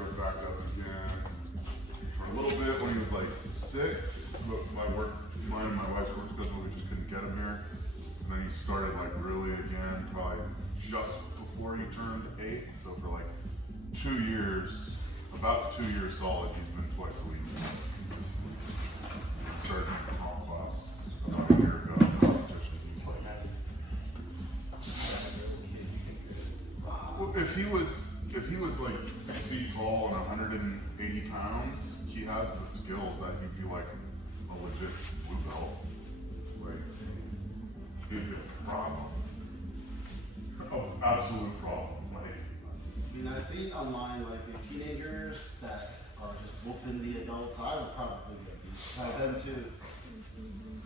started back up again for a little bit when he was like 6, but mine and my wife's work schedule, we just couldn't get him here. And then he started like really again, probably just before he turned 8. So for like 2 years, about 2 years solid, he's been twice a week consistently. Started in the comp class about a year ago, competitions and stuff. Well, if he was like 6 feet tall and 180 pounds, he has the skills that he'd be like a legit blue belt. Like, he'd be a problem. Oh, absolute problem. Like, I see online like the teenagers that are just whooping the adults. I would probably try them too.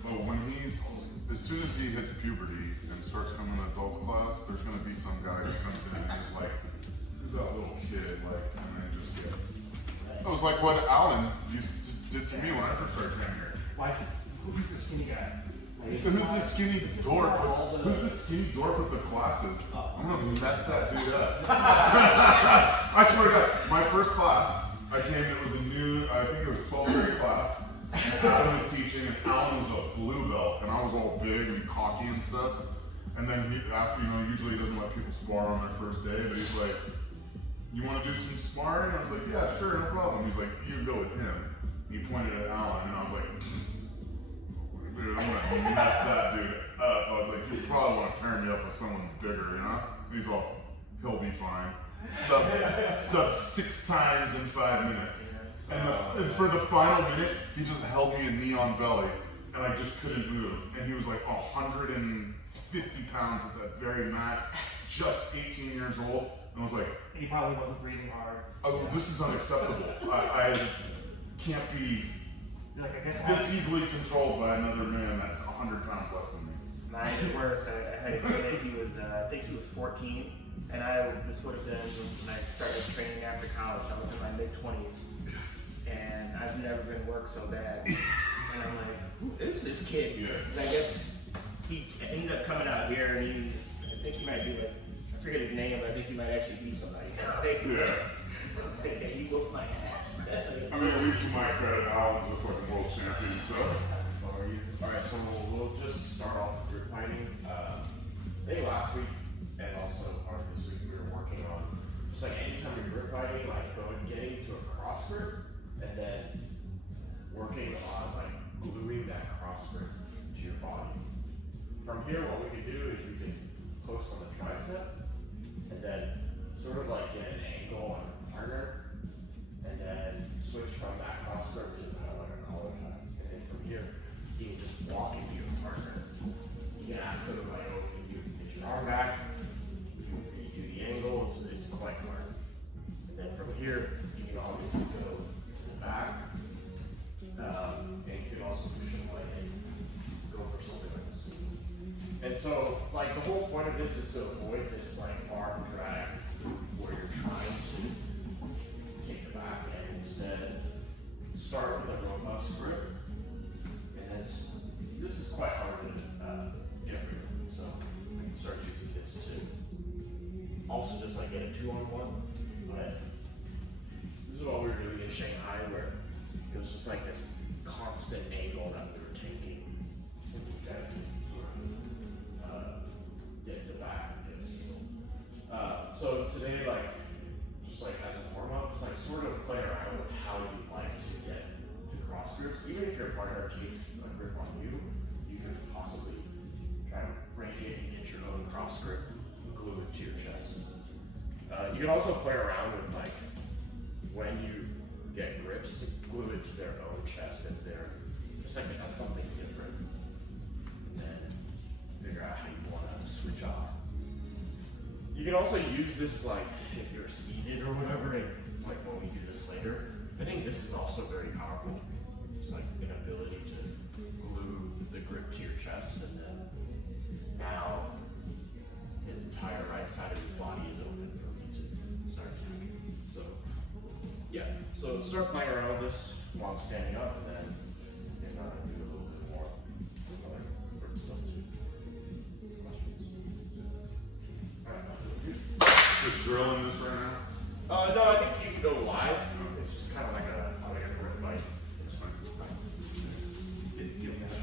well, as soon as he hits puberty and starts coming to adult class, there's gonna be some guy who comes in and is like, who's that little kid? Like, and then just get. It was like what Alan did to me when I first started training here. Who's the skinny guy? So who's the skinny dork? Who's the skinny dork with the glasses? I'm gonna mess that dude up. I swear to God, my first class, I came, it was a new, I think it was 12th grade class, and Adam was teaching, and Alan was a blue belt, and I was all big and cocky and stuff. And then after, usually he doesn't let people spar on their first day, but he's like, you wanna do some sparring? I was like, yeah, sure, no problem. He's like, you go with him. He pointed at Alan, and I was like, dude, I'm gonna mess that dude up. I was like, you probably want to turn me up with someone bigger, And he's all, he'll be fine. Sub 6 times in 5 minutes. And for the final minute, he just held me a knee on belly, and I just couldn't move. And he was like 150 pounds at that very max, just 18 years old. And I was like, And he probably wasn't breathing hard. oh, this is unacceptable. I can't be You're like, I guess this easily controlled by another man that's 100 pounds less than me. Mine is worse. I had a kid, he was, I think he was 14, and this would have been when I started training after college. I was in my mid-20s, and I've never been worked so bad. And I'm like, who is this kid? Yeah. And I guess he ended up coming out here, and I think he might be like, I forget his name, but I think he might actually be somebody. Yeah. He whooped my ass. I mean, at least to my credit, Alan's a fucking world champion, so. Alright, so we'll just start off with group fighting. I think last week and also part of this week we were working on just like anytime you're group fighting, like getting to a cross grip and then working on like gluing that cross grip to your body. From here, what we could do is we could post on the tricep and then sort of like get an angle on your partner and then switch from that cross grip to kind of like a collar tie. And then from here, you can just walk into your partner. You can ask them like, oh, can you get your arm back? You do the angle, it's quite hard. And then from here, you can obviously go to the back. And you can also push it away and go for something like this. And so, like, the whole point of this is to avoid this like arm drag where you're trying to kick the back and instead start with a robust grip. And this is quite hard to get rid of. So we can start using this to also just like get a 2-on-1. But this is what we were doing in Shanghai where it was just like this constant angle that we were taking. And you guys can sort of get the back of this. So today, like, just like as a warm-up, just like sort of play around with how you'd like to get to cross grips. Even if your partner takes a grip on you, you could possibly try to break it and get your own cross grip and glue it to your chest. You can also play around with like when you get grips to glue it to their own chest if they're just like that's something different. And then figure out how you want to switch off. You can also use this like if you're seated or whatever, and like when we do this later. I think this is also very powerful. Just like an ability to glue the grip to your chest, and then now his entire right side of his body is open for me to start attacking. So yeah, so start playing around with this while standing up, and then you can do a little bit more other grip stuff too. Questions? Alright, Just drilling this right now. No, I think you can go live. It's just kind of like a grip fight. It's fine. Didn't feel natural.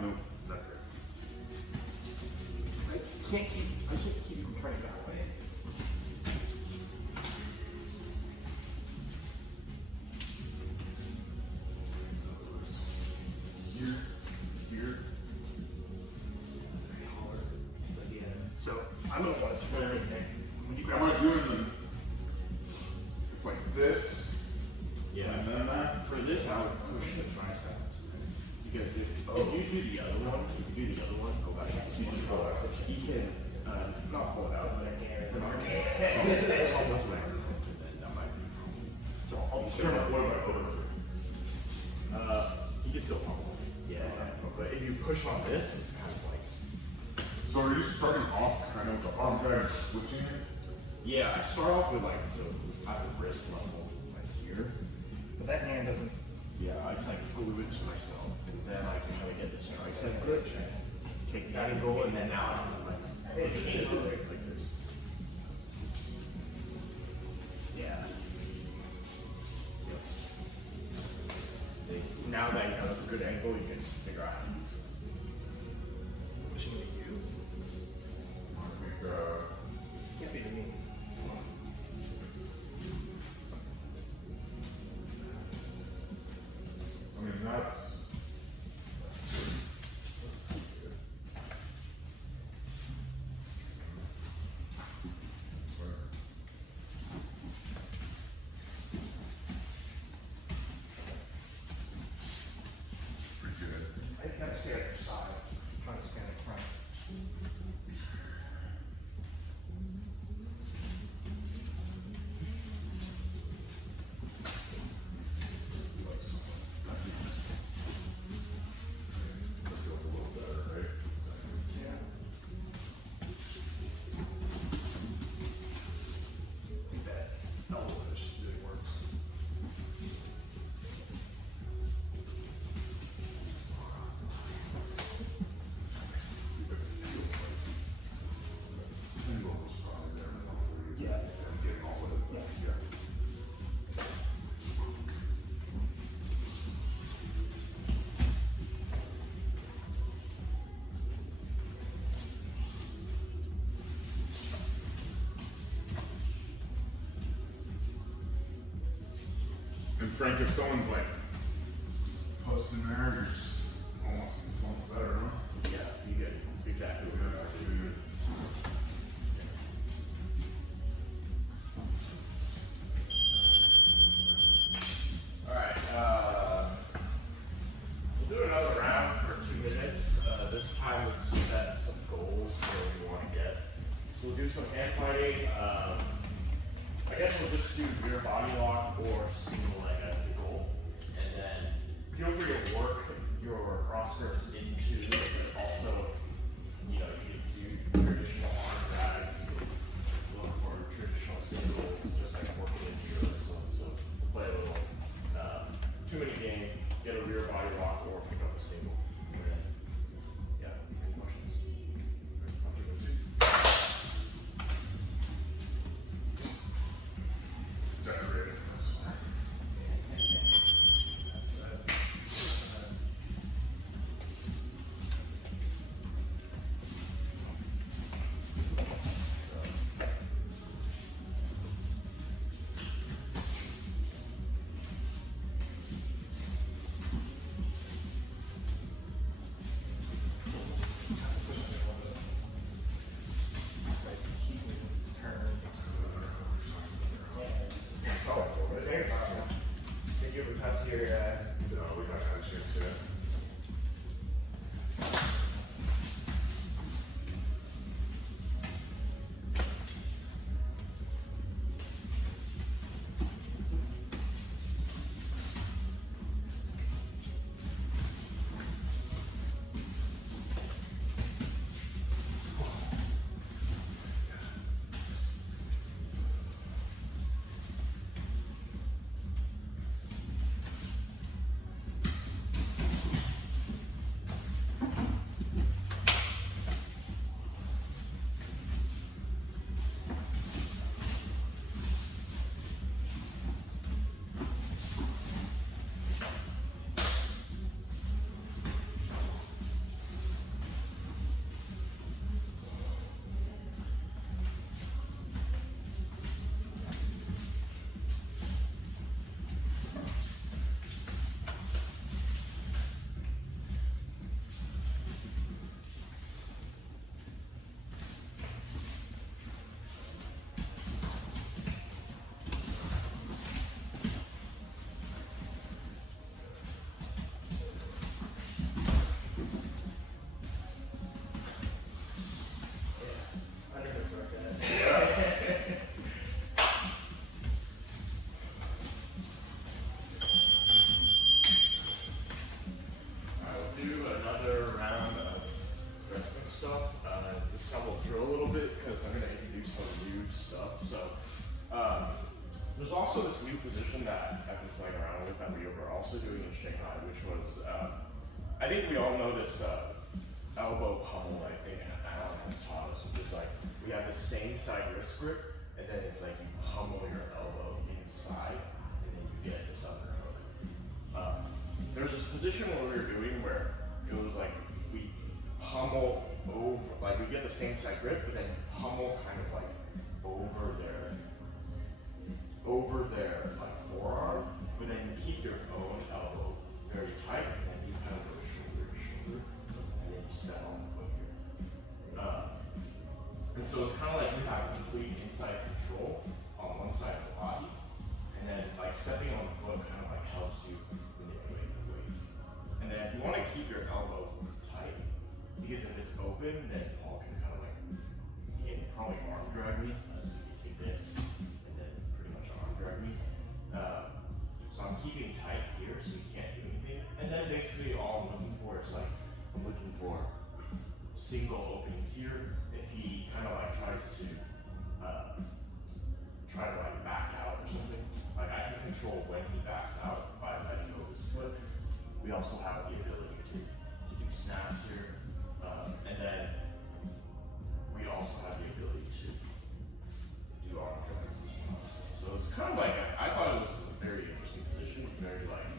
No, not good. I can't keep from turning that way. Here, here. But yeah. So I'm gonna want to turn and when you grab Am I doing the? It's like this, Yeah. and then that. For this, I would push the triceps. Because if you do the other one, go back. You just pull out. You can not pull it out, but I can. That might be. so I'll So turn it. what about over? You can still pummel. Yeah. But if you push on this, it's kind of like. So are you starting off kind of with the arm drag and switching it? Yeah, I start off with like the at the wrist level, like here. But that hand doesn't. Yeah, I just like glue it to myself, and then I can kind of get this tricep grip, take the angle, and then now I'm like this. Yeah. Yes. Now that you have a good angle, you can figure out how to use it. Pushing to you. I think, Can't be to me. I mean, that's. Pretty good. I kind of stay at your side, trying to stand in front. That feels a little better, right? Yeah. I think that elbow push really works. Single was probably there enough for you. Yeah. And getting all of it. Yeah. And Frank, if someone's like posting there, you're just almost it's almost better, huh? Yeah, you get exactly what you're doing. Alright, we'll do another round for 2 minutes. This time let's set some goals where we want to get. So we'll do some hand fighting. I guess we'll just do rear body lock or single leg as the goal. And then feel free to work your cross grips into, but also, you know, you can do traditional arm drags, you can look for traditional singles, just like working into your wrestling. So play a little 2-minute game, get a rear body lock or pick up a single. Yeah, any questions? Decorated. That's fine. Did you ever touch your, No, we got that chance yet. also this new position that I've been playing around with that we were also doing in Shanghai, which was, I think we all know this elbow pummel, I think Alan has taught us, which is like, we have the same side wrist grip, and then it's like you pummel your elbow inside, and then you get this underhook. There was this position when we were doing where it was like, we pummel over, like we get the same side grip, but then pummel kind of like over their like forearm, but then you keep your own elbow very tight, and then you kind of go shoulder to shoulder, and then you step on the foot here. And so it's kind of like you have complete inside control on one side of the body, and then like stepping on the foot kind of like helps you manipulate the weight. And then you want to keep your elbow tight, because if it's open, then Paul can kind of like, he can probably arm drag me. So you can take this, and then pretty much arm drag me. So I'm keeping tight here so he can't do anything. And then basically all I'm looking for is like, I'm looking for single openings here. If he kind of like tries to like back out or something, like I can control when he backs out by letting go of his foot. We also have the ability to do snaps here. And then we also have the ability to do arm drags as well. So it's kind of like, I thought it was a very interesting position, very like,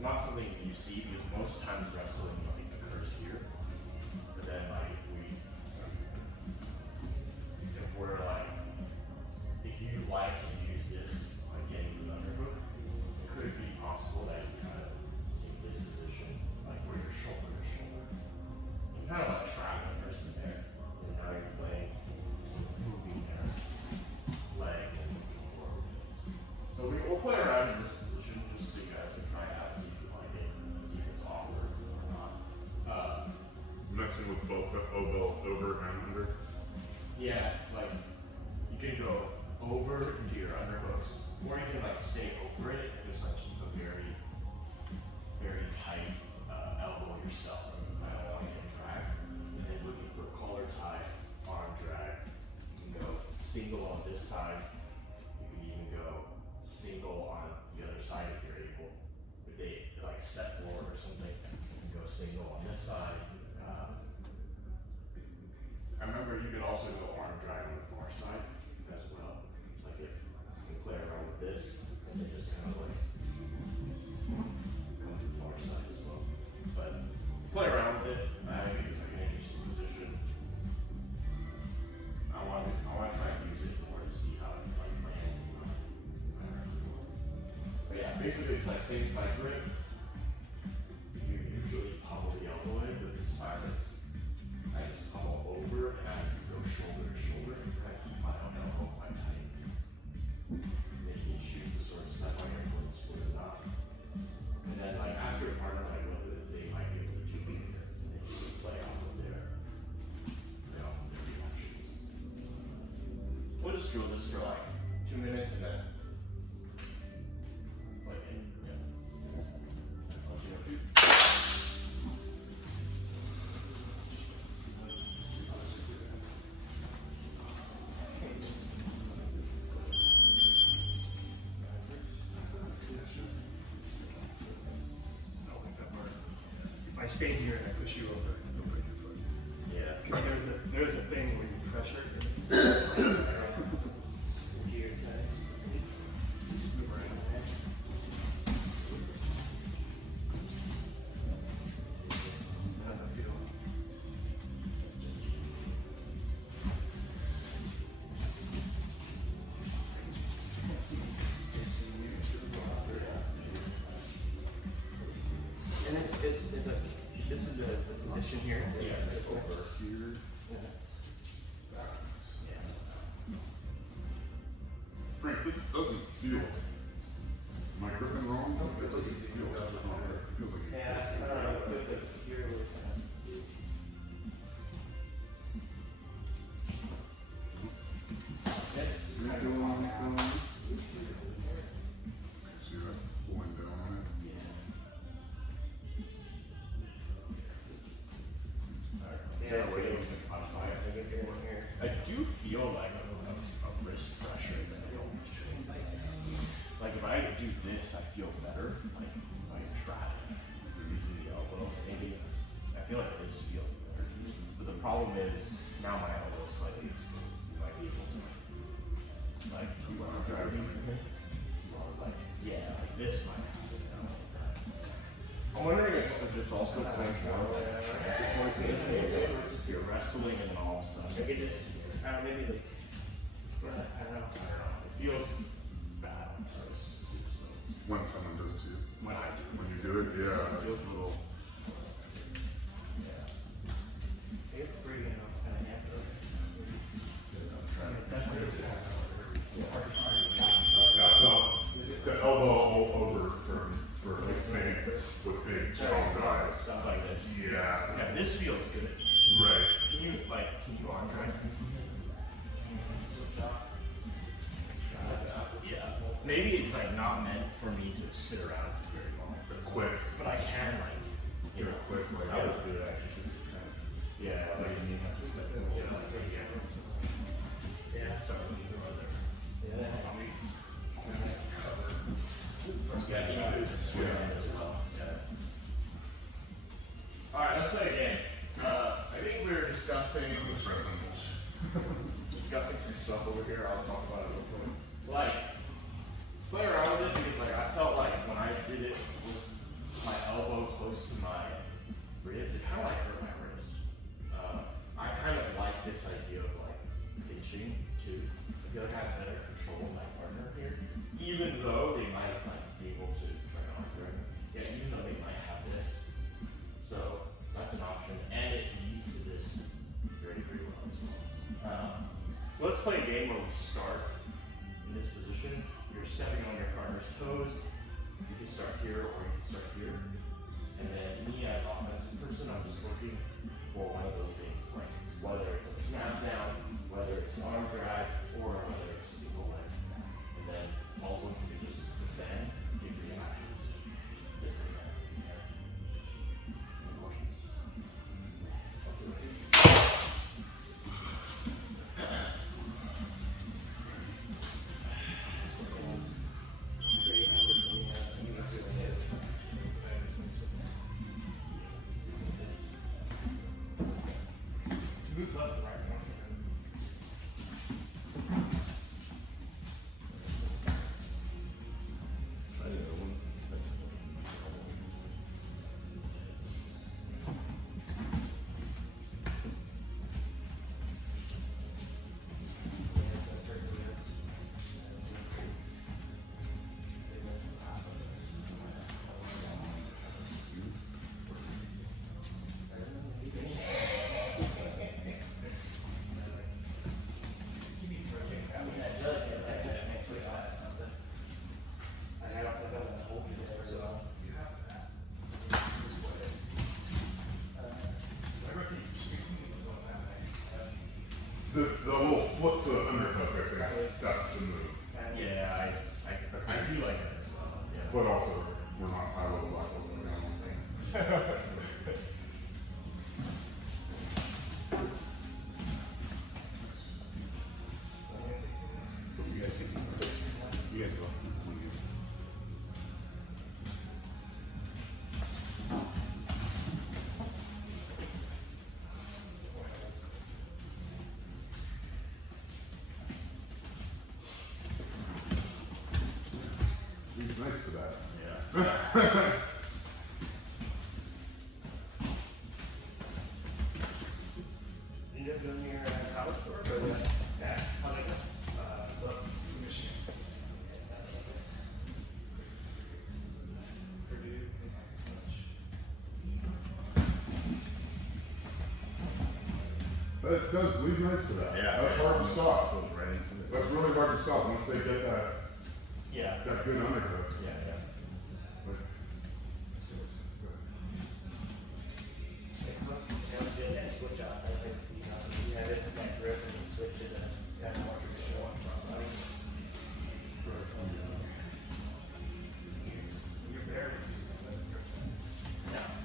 not something you see because most times wrestling, I think occurs here. But then like, if we're like, if you like to use this, like getting the underhook, could it be possible that you kind of take this position, like where you're shoulder to shoulder? You kind of like trap the person there, and now you're playing, moving their legs and moving forward. So we'll play around in this position just so you guys can try it out, see if you like it, see if it's awkward or not. Messing with both the elbow over and under. Yeah, like you can go over into your underhooks, or you can like stay over it and just like keep a very, very tight elbow yourself. I don't want to get dragged. And then looking for collar tie, arm drag. You can go single on this side. You can even go single on the other side if you're able. If they like step forward or something, you can go single on this side. I remember you could also go arm drag on the far side as well. Like if you play around with this, and then just kind of like come to the far side as well. But play around with it. I think it's like an interesting position. I want to try and use it more to see how it like lands. But yeah, basically it's like same side grip. You usually pummel the elbow in, but this time I just pummel over and I go shoulder to shoulder and I keep my own elbow quite tight. And then you can choose to sort of step on your foot or not. And then like ask your partner like what they might be able to do with it. And then you can play off of their reactions. We'll just drill this for like 2 minutes and then like yeah. I'll do it. If I stay here and I push you over, you'll put your foot. Yeah. There's a thing where you pressure. Gears, Move around. How does that feel? And this is the position here. Yeah, it's over here. Frank, this doesn't feel. Am I gripping wrong? It doesn't feel that wrong. It feels like. Yeah, I don't know. Here was This Are you feeling anything? See that pulling down on it? yeah, what do you think about fire? I think you're in here. I do feel like a wrist pressure that I don't feel like this feels better. But the problem is now my elbow is slightly exposed. You might be able to like keep on driving. Like yeah, like this might happen now. I'm wondering if it's also playing more like transitory pain. If you're wrestling and then all of a sudden I could just, maybe like, I don't know. it feels bad at first. So When someone does it to you. when I do When you do it, it yeah. feels a little I guess it's pretty, kind of natural. The elbow all over for big, with big strong guys. stuff like this. Yeah. Yeah, this feels good. Right. Can you arm drag? Yeah. Maybe it's like not meant for me to sit around for very long, Quick. but I can like, you know, Quick like that was that. good actually. Yeah, like yeah, start looking for other. Yeah. Yeah, you know, swim as well. Yeah. All right, let's play a game. I think we were discussing some stuff over here. I'll talk about it real quick. Like, play around with it because like I felt like when I did it with my elbow close to my ribs, it kind of like hurt my wrist. I kind of like this idea of like pinching too. I feel like I have better control of my partner here, even though they might like be able to try to arm drag. Yeah, even though they might have this. So that's an option, and it leads to this very, very well as well. So let's play a game where we start in this position. You're stepping on your partner's toes. You can start here or you can start here. And then me as offensive person, I'm just looking for one of those things, like whether it's a snap down, whether it's an arm drag, or whether it's a single leg. And then also you can just defend, give reactions, this and that. Any questions? Move left and right. The little flip to the undercut right there. That's the move. Yeah, I do like it as well. Yeah. But also, we're not high level black belts in that one thing. You guys go. He's nice to that. Yeah. You guys doing your college work or what? Yeah. How they go? Michigan. Purdue. That does lead nice to that. Yeah. That's hard to stop. Goes right into it. That's really hard to stop once they get that Yeah. good undercut. Yeah, yeah. Like, Sounds good, that switch off, I think, you had it in that grip and you switched it, and kind of more traditional one from, You're barely using that grip.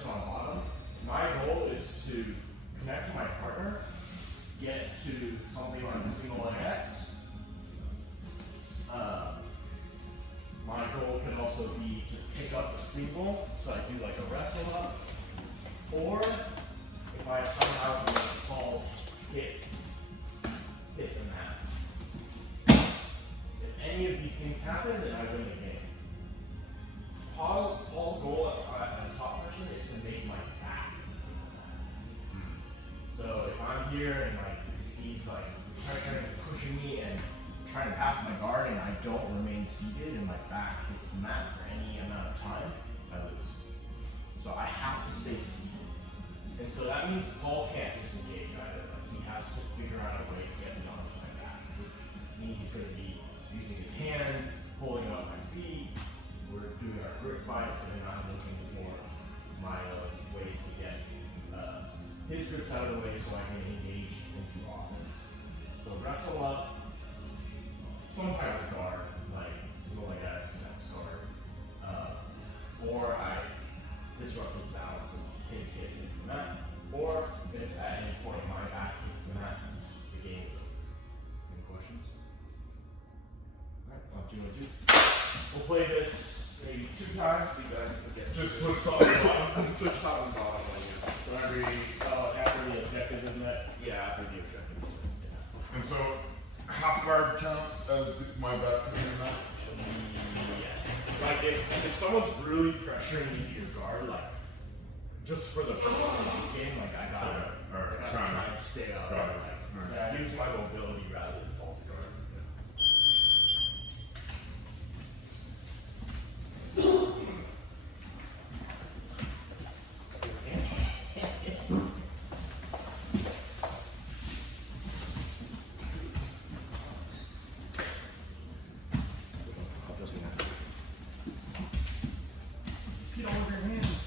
person on bottom. My goal is to connect to my partner, get to something like a single leg X. My goal can also be to pick up a single, so I do like a wrestle up, or if I somehow do Paul's hit the mat. If any of these things happen, then I win the game. Paul's goal as top person is to make my back. So if I'm here and like he's like trying to pushing me and trying to pass my guard and I don't remain seated and my back hits the mat for any amount of time, I lose. So I have to stay seated. And so that means Paul can't disengage either. Like he has to figure out a way to get me onto my back. Which means he's going to be using his hands, pulling up my feet. We're doing our grip fights and then I'm looking for my ways to get his grips out of the way so I can engage into offense. So wrestle up, some kind of guard, like single leg X, next guard, or I disrupt his balance and his hit hits the mat, or if at any point my back hits the mat, the game is over. Any questions? Alright, I'll do what I do. We'll play this maybe 2 times so you guys can get Just switch top and bottom. switch top and bottom when you So after the objective is met. yeah, after the objective. Yeah. And so half guard counts as my back hitting that. Yes. Like if someone's really pressuring you to your guard, like just for the purpose of this game, like I gotta, Alright, I gotta try and stay up Got and it. like Alright. use my mobility rather than fall to guard. Get over your hands.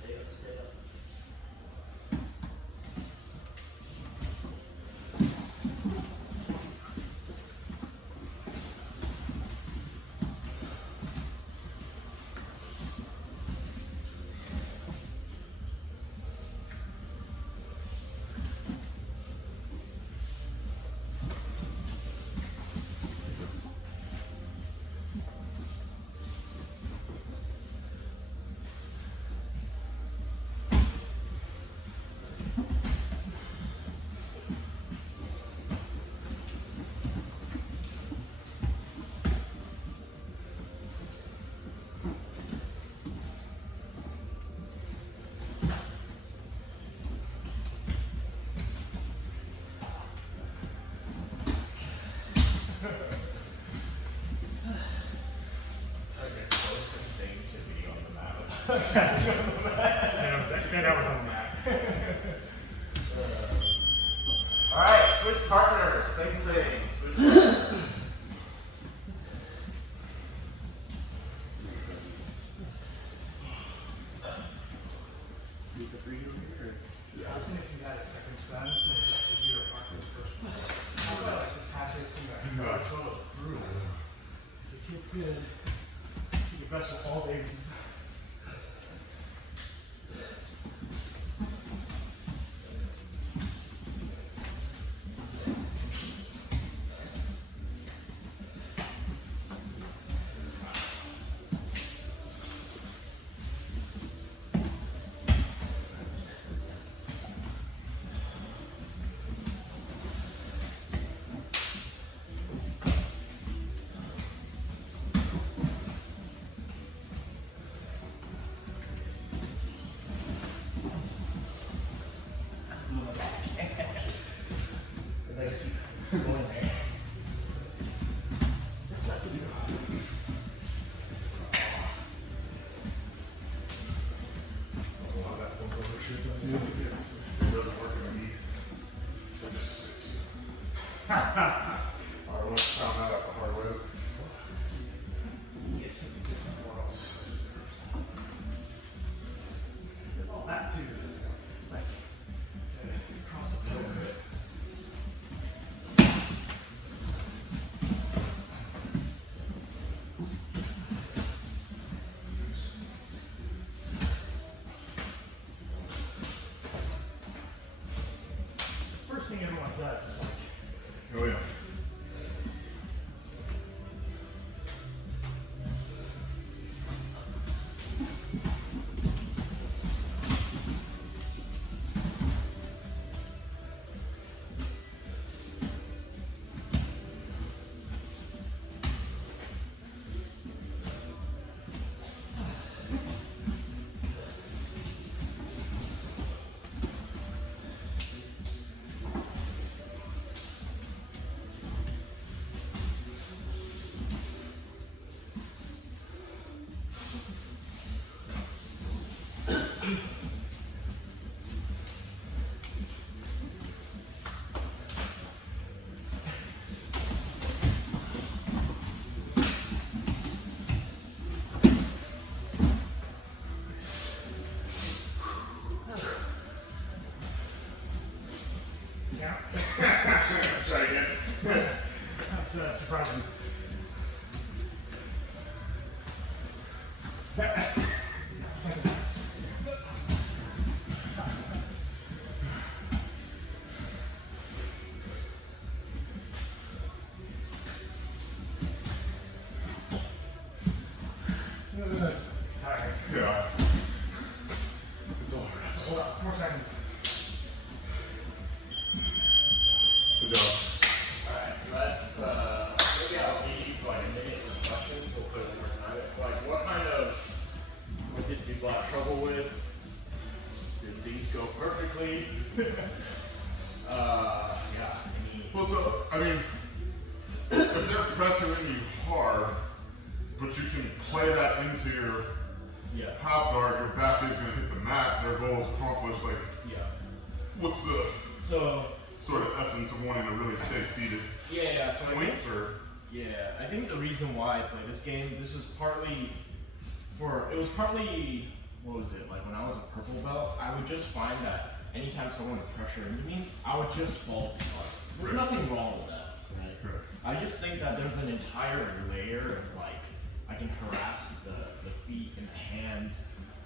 Stay up, stay up. That was on the map. Alright, switch partners, same thing. Switch partners. Good. Keep your vessel all day. It doesn't work in me. It just sits. I once found that out the hard way. Yes, it's a different world. There's all that too. Like, across the board. First thing everyone does is like, Oh yeah. yeah, Try again. that's surprising. Tired. Yeah. It's all right. Hold on, 4 seconds. Good job. Alright, let's, maybe I'll leave you for like a minute for questions, we'll put it more time. Like, what did people have trouble with? Did things go perfectly? Yeah, I mean, Well, so, I mean, if they're pressing in you hard, but you can play that into your yeah, half guard, your back is going to hit the mat, their goal is accomplished. Like, yeah. what's the So, sort of essence of wanting to really stay seated? yeah, so I think, Points or? yeah, I think the reason why I play this game, this is partly it was partly, what was it, like when I was a purple belt, I would just find that anytime someone would pressure into me, I would just fall to part. There's nothing wrong with that, right? Right. I just think that there's an entire layer of like, I can harass the feet and the hands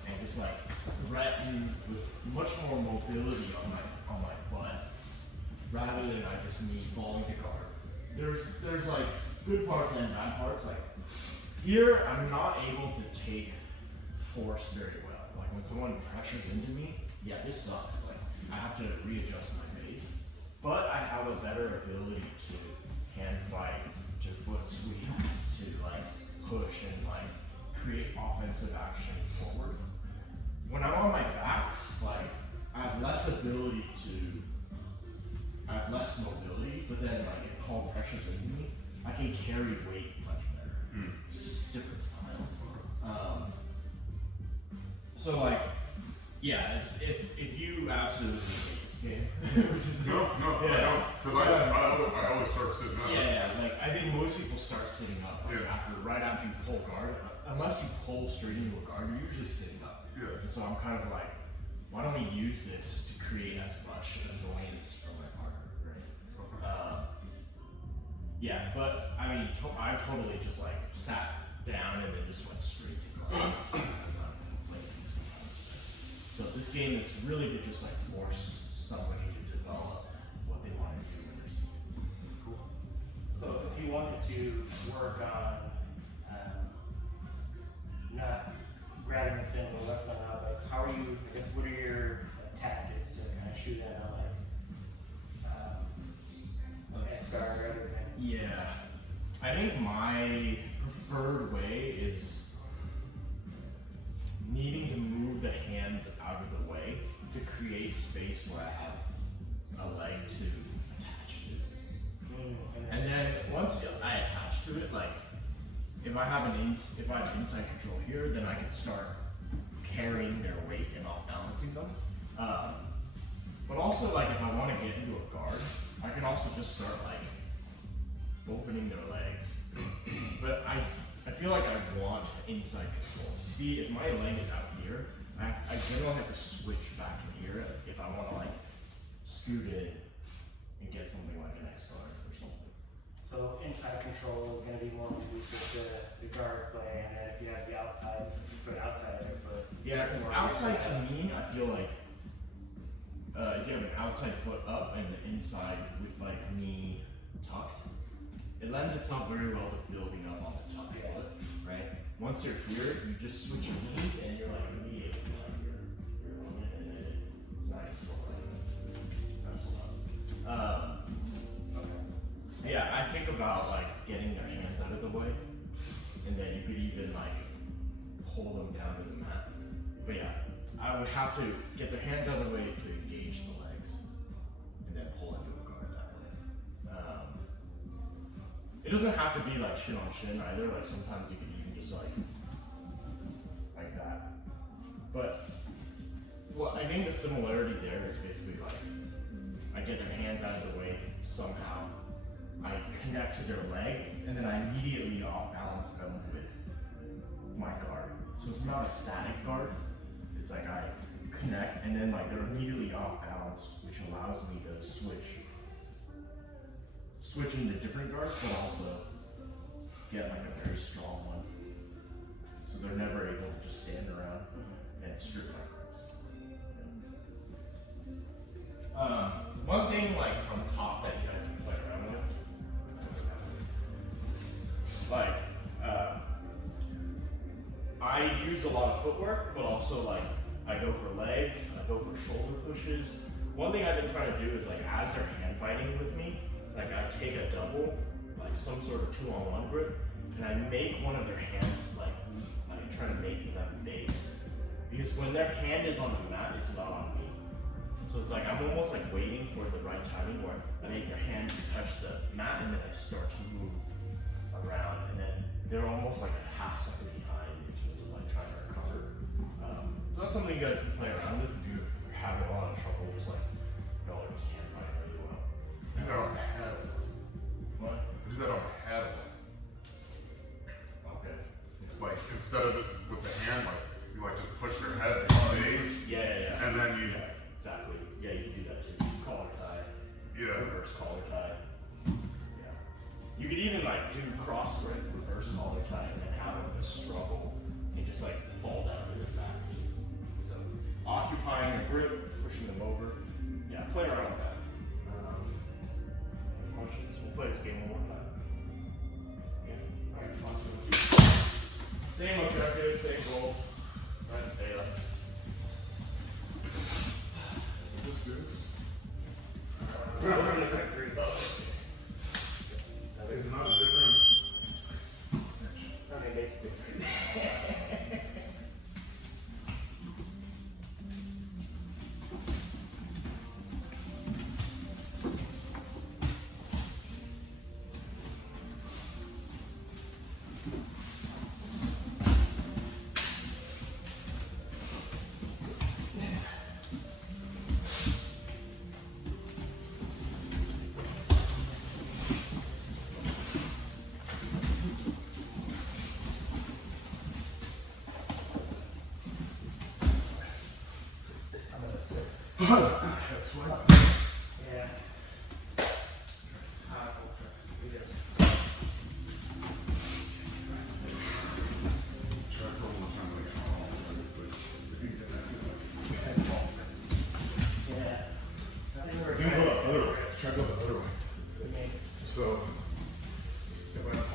and just like threaten with much more mobility on my butt rather than I just me falling to guard. There's like good parts and bad parts. Like here, I'm not able to take force very well. Like when someone pressures into me, yeah, this sucks. Like I have to readjust my base, but I have a better ability to hand fight, to foot sweep, to like push and like create offensive action forward. When I'm on my back, like I have less ability I have less mobility, but then like if Paul pressures into me, I can carry weight much better. It's just different styles. So like, yeah, if you absolutely hate this game, which is No, I yeah. don't. Because I always start sitting up. yeah, like I think most people start sitting up like, Yeah. right after you pull guard. Unless you pull straight into a guard, you're usually sitting up. Yeah. And so I'm kind of like, why don't we use this to create as much annoyance for my partner, right? Yeah, but I mean, I totally just like sat down and then just went straight to guard because I'm lazy sometimes. So this game is really to just like force somebody to develop what they want to do in their season. Cool. So if you wanted to work on not grabbing the single left one out, like how are you? I guess what are your tactics to kind of shoot at like guard or everything? Yeah, I think my preferred way is needing to move the hands out of the way to create space where I have a leg to attach to. And then once I attach to it, like if I have if I have inside control here, then I can start carrying their weight and off balancing them. But also like if I want to get into a guard, I can also just start like opening their legs. But I feel like I want inside control. See, if my leg is out here, I generally have to switch back in here if I want to like scoot in and get something like an X guard or something. So inside control is going to be more conducive to the guard play, and then if you have the outside, you put outside of your foot. Yeah, because outside to me, I feel like if you have an outside foot up and the inside with like knee tucked, it lends itself very well to building up on the tucked foot, right? Once you're here, you just switch your knees and you're like immediately like you're on it, and then it's nice for like messing up. Yeah, I think about like getting their hands out of the way, and then you could even like hold them down to the mat. But yeah, I would have to get their hands out of the way to engage the legs, and then pull into a guard that way. It doesn't have to be like shin on shin either. Like sometimes you could even just like that. But well, I think the similarity there is basically like I get their hands out of the way somehow. I connect to their leg, and then I immediately off balance them with my guard. So it's not a static guard. It's like I connect, and then like they're immediately off balance, which allows me to switch into different guards, but also get like a very strong one. So they're never able to just stand around and strip my guards. One thing like from top that you guys can play around with, like I use a lot of footwork, but also like I go for legs, I go for shoulder pushes. One thing I've been trying to do is like as they're hand fighting with me, like I take a double, like some sort of 2-on-1 grip, and I make one of their hands like try to make them base. Because when their hand is on the mat, it's not on me. So it's like I'm almost like waiting for the right timing where I make their hand touch the mat and then I start to move around, and then they're almost like a half second behind in terms of like trying to recover. So that's something you guys can play around with if you're having a lot of trouble, just like y'all are just hand fighting really well. Do that on the head. What? Do that on the head. Okay. Like instead of with the hand, like you like just push their head base, Yeah. and then you Exactly. Yeah, you can do that too. Collar tie. Reverse collar tie. Yeah. You could even like do cross grip, reverse collar tie, and then have them just struggle and just like fall down to their back. So occupying a grip, pushing them over. Yeah, play around with that. Any questions? We'll play this game one more time. Yeah. Alright, on to the same objective, same goals. Try to stay up. just do. It's not a different. Okay, basically. That's what. Yeah. We just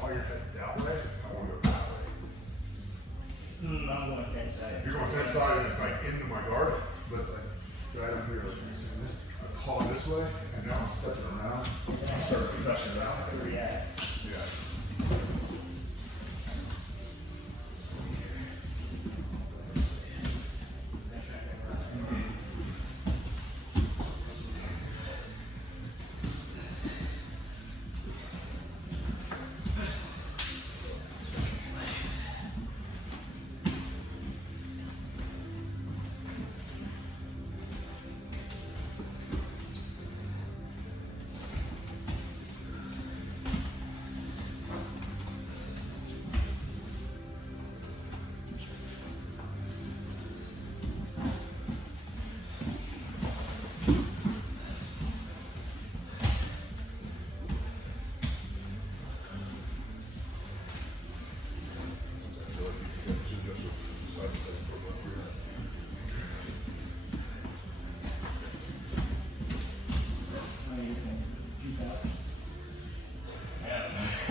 Oh, you're headed that way? I want to go that way. I'm going same side. You're going same side and it's like into my guard, but it's like right up here. Like, I call it this way, and now I'm stepping around. I start pushing it out. Yeah. Yeah.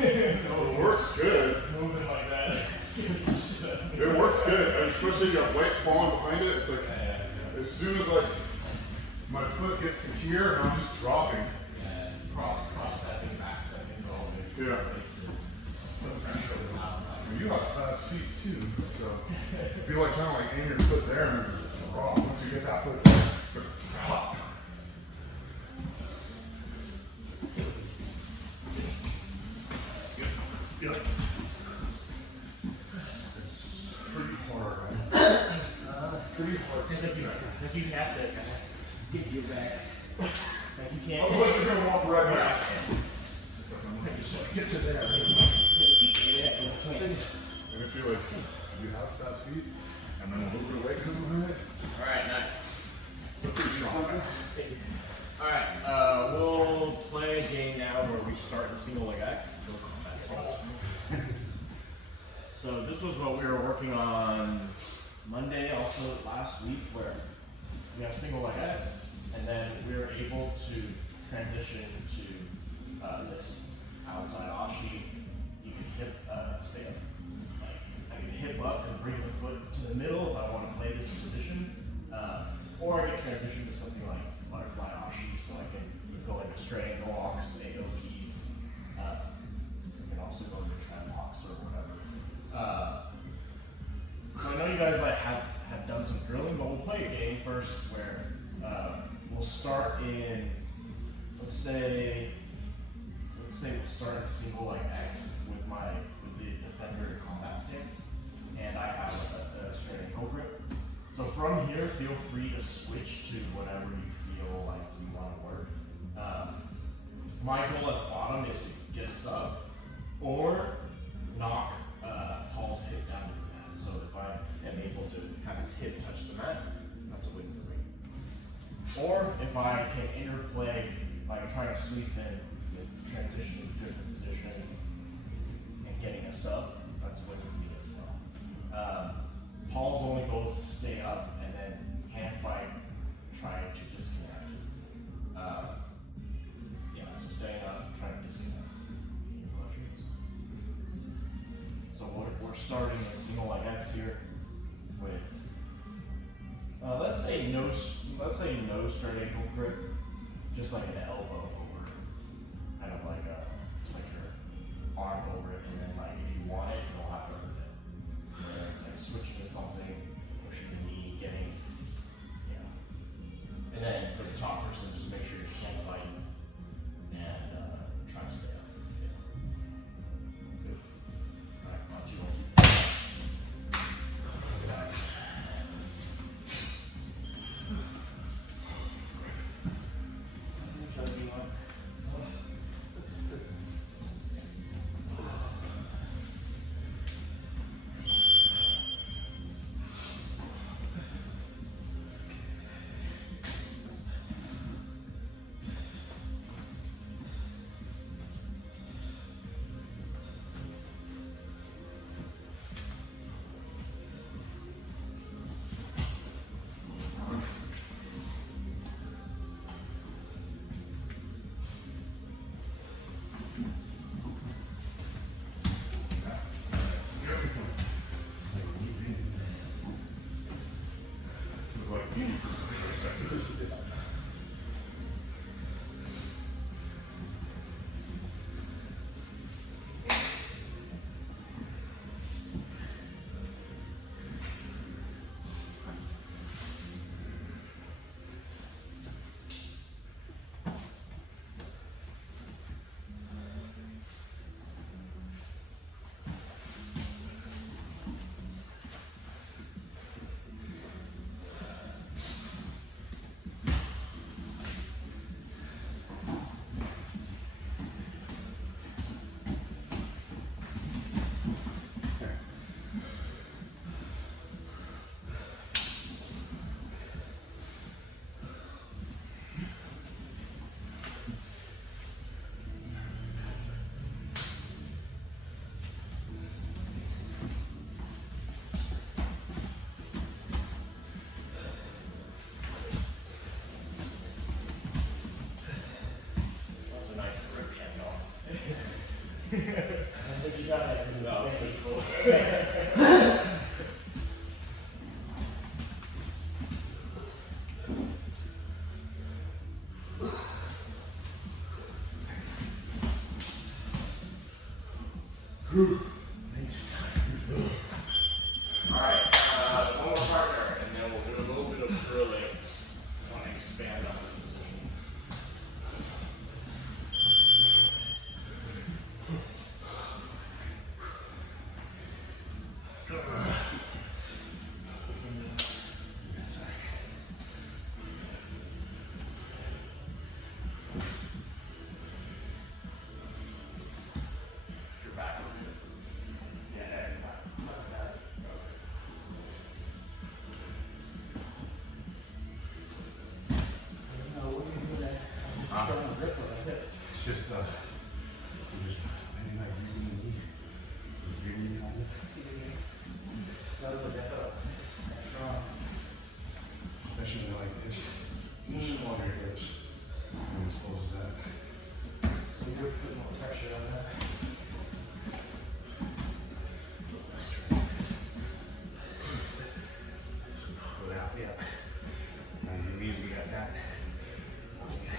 It works good. Moving like that. It works good, and especially if you have weight falling behind it. It's like as soon as like my foot gets to here, and I'm just dropping. Yeah, cross stepping, back stepping, going. Yeah. And you have fast feet too, so it'd be like trying to like aim your foot there and then just drop. Once you get that foot, just drop. Yep. It's pretty hard, right? Pretty hard. Like you have to kind of get your back. Like you can't. Otherwise, you're gonna walk right back. Get to there. And if you're like, you have fast feet, and then a little bit of weight comes behind it, Alright, nice. it's pretty strong. Alright, we'll play a game now where we start in single leg X. Go combat skills. So this was what we were working on Monday, also last week, where we have single leg X, and then we were able to transition to this outside Ashi. You can hip, stay up. Like, I can hip up and bring the foot to the middle if I want to play this position, or I can transition to something like butterfly Ashi, so I can go into straight ankle locks, AOPs. I can also go into trap locks or whatever. So I know you guys like have done some drilling, but we'll play a game first where we'll start in, let's say we'll start in single like X with the defender combat stance, and I have a straight ankle grip. So from here, feel free to switch to whatever you feel like you want to work. My goal as bottom is to get a sub or knock Paul's hip down to the mat. So if I am able to have his hip touch the mat, that's a win for me. Or if I can interplay, like trying to sweep in, transitioning to different positions and getting a sub, that's a win for me as well. Paul's only goal is to stay up and then hand fight, trying to disconnect. So staying up, trying to disconnect. Any questions? So we're starting in single leg X here with, let's say no straight ankle grip, just like an elbow over, kind of like just like your arm over it, and then like if you want it, you'll have to hurt it. Where it's like switching to something, pushing the knee, getting, and then for the top person, just make sure you can't fight and try to stay up. Good. All right, on 2, 1, 2. Side. Which one do you want? Alright, one more partner, and then we'll do a little bit of drilling. I want to expand on this position. Your back. Yeah, there, your back. It's just, just, maybe like reading on it. Especially like this. You just want to hear this. And expose that. So you're putting more pressure on that. Put out, yeah. And your knees, we got that. Okay.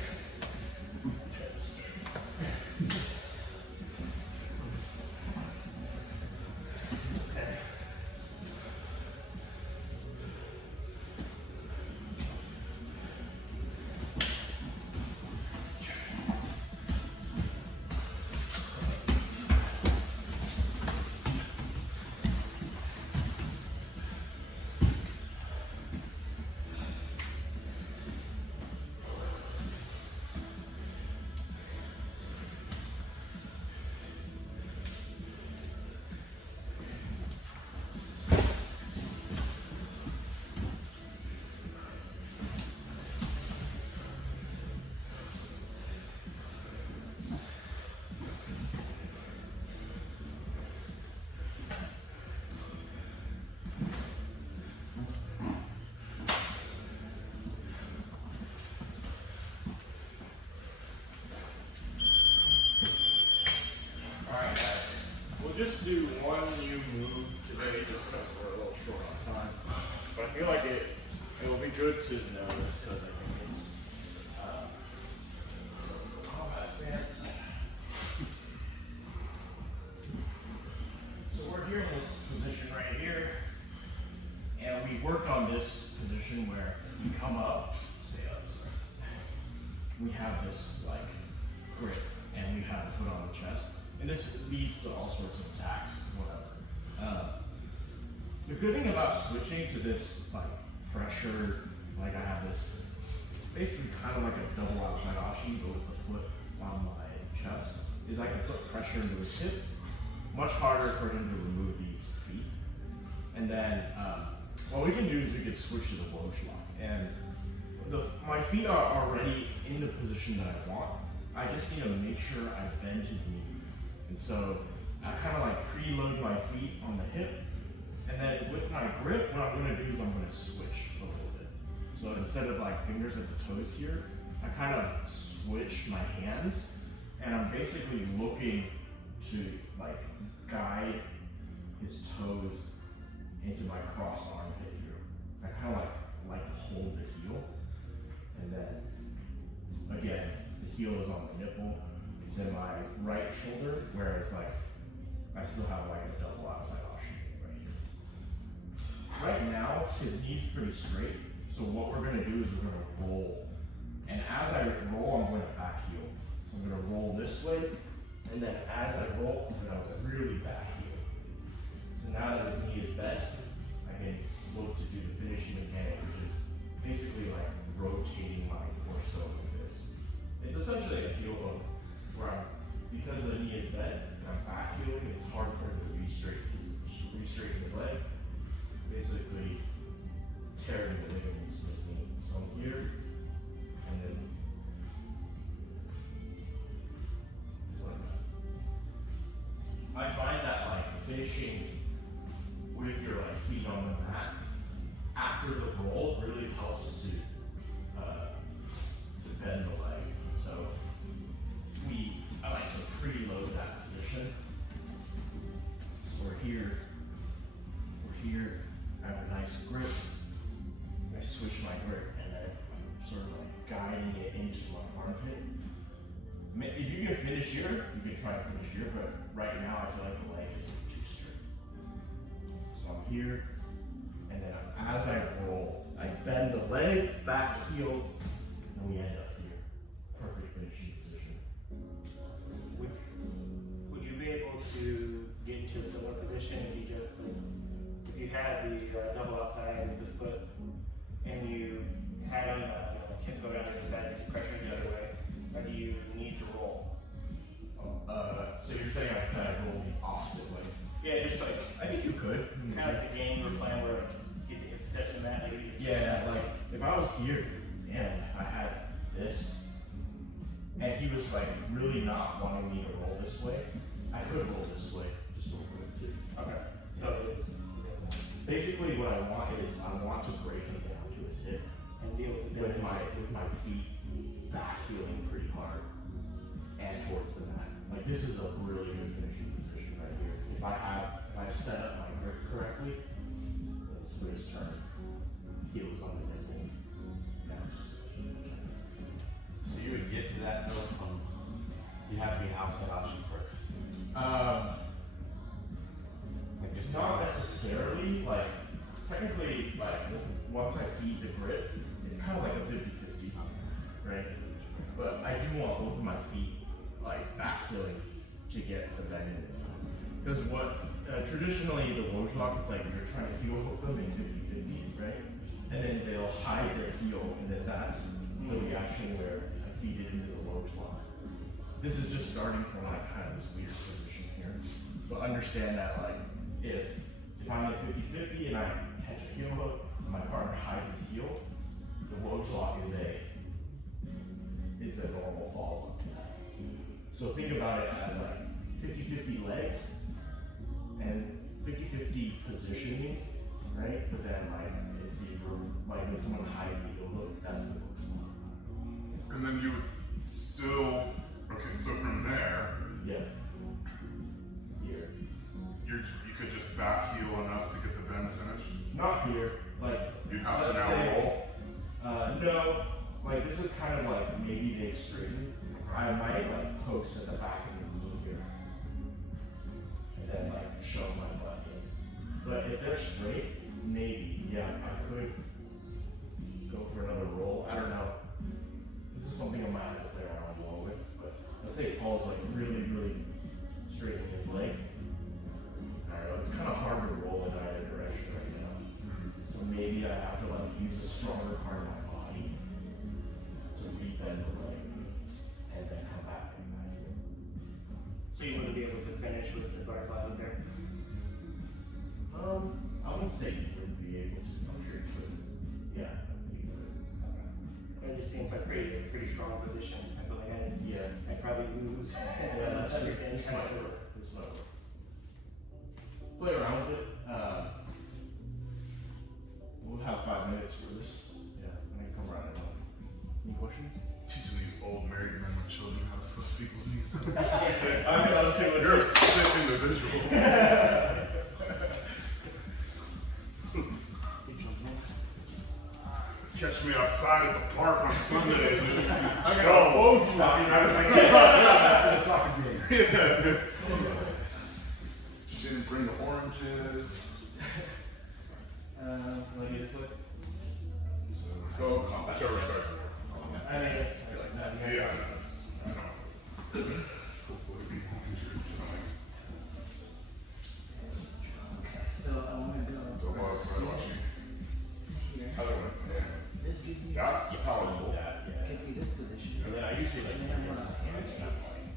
Alright guys, we'll just do one new move today just because we're a little short on time. But I feel like it will be good to know this because I think it's combat stance. So we're here in this position right here. And we work on this position where you come up, stay up, sorry. We have this like grip and we have the foot on the chest. And this leads to all sorts of attacks, whatever. The good thing about switching to this like pressure, like I have this basically kind of like a double outside ashi, but with the foot on my chest, is I can put pressure into his hip. Much harder for him to remove these feet. And then what we can do is we can switch to the Woj lock. And my feet are already in the position that I want. I just need to make sure I bend his knee. And so I kind of like preload my feet on the hip. And then with my grip, what I'm going to do is I'm going to switch a little bit. So instead of like fingers at the toes here, I kind of switch my hands. And I'm basically looking to like guide his toes into my cross armpit here. I kind of like hold the heel. And then again, the heel is on the nipple. It's in my right shoulder, whereas like I still have like a double outside ashi right here. Right now, his knee's pretty straight. So what we're gonna do is we're gonna roll. And as I roll, I'm gonna back heel. So I'm gonna roll this way, and then as I roll, I'm gonna really back heel. So now that his knee is bent, I can look to do the finishing mechanic, which is basically like rotating my torso like this. It's essentially a heel hook where I'm, because the knee is bent, I'm back heeling, it's hard for him to re-straighten his leg. Basically tearing the ligaments in his knee. So I'm here, and then just like that. I find that like finishing with your like feet on the mat after the roll really helps to bend the leg. So I like to preload that position. So we're here, right now I feel like the leg is too straight. So I'm here, and then as I roll, I bend the leg, back heel, and we end up here. Perfect finishing position. Would you be able to get into a similar position if you just if you had the double outside with the foot and you had on hip go down the other side and pressure the other way, or do you need to roll? So you're saying I kind of roll the opposite way? Yeah, just like I think you could. kind of like the game we're playing where get the hip to touch the mat. Like you just Yeah, like if I was here and I had this, and he was like really not wanting me to roll this way, I could roll this way just a little bit. Okay. So it's, Basically, what I want is I want to break him down to his hip and deal with the with my feet back heeling pretty hard and towards the mat. Like this is a really good finishing position right here. If I set up my grip correctly, it's for his turn. Heels on the nipple. Now it's just So you would get to that note from, you have to be an outside option first. Like just not necessarily, like, technically, like, once I feed the grip, it's kind of like a 50-50, right? But I do want both of my feet, like, back heeling to get the bend in it. Because what, traditionally, the Woj lock, it's like you're trying to heel hook them in 50-50, right? And then they'll hide their heel, and then that's the reaction where I feed it into the Woj lock. This is just starting from, like, kind of this weird position here. But understand that, like, if I'm at 50-50 and I catch a heel hook and my partner hides his heel, the Woj lock is a normal follow-up to that. So think about it as like 50-50 legs and 50-50 positioning, right? But then like it's the like when someone hides the heel hook, that's the Woj lock. And then you would still, okay, so from there, Yeah. Here. you could just back heel enough to get the bend finished. Not here. Like You'd have to let's now say, roll. No, like this is kind of like maybe they straighten. I might like post at the back of the knee here, and then like show my butt in. But if they're straight, maybe yeah, I could go for another roll. I don't know. This is something I might have to play around more with. But let's say Paul's like really straightening his leg. I don't know. It's kind of hard to roll in either direction right now. So maybe I have to like use a stronger part of my body to rebend the leg and then come back and back here. So you wouldn't be able to finish with the butterfly hook there? I wouldn't say you wouldn't be able to. I'm sure you could. Yeah, you could. It just seems like pretty strong position. I feel like Yeah. I'd probably lose. Yeah, that's true. everything. This might work. This might work. Play around with it. We'll have 5 minutes for this. Yeah, I'm gonna come around and any questions? Teaching these old married men with children how to fuck people's knees. I'm You're a sick individual. Catch me outside at the park on Sunday, dude. I got a Woj lock. She didn't bring the oranges. Let me just look. Go, whichever side. I mean, it's like that. Yeah, I know. Hopefully people can shoot tonight. So I want to go So while it's not watching. here. Other one. Yeah. This gives me That's You probably know that, yeah. get to this position. And then I usually like And to then this I'm and gonna it's not like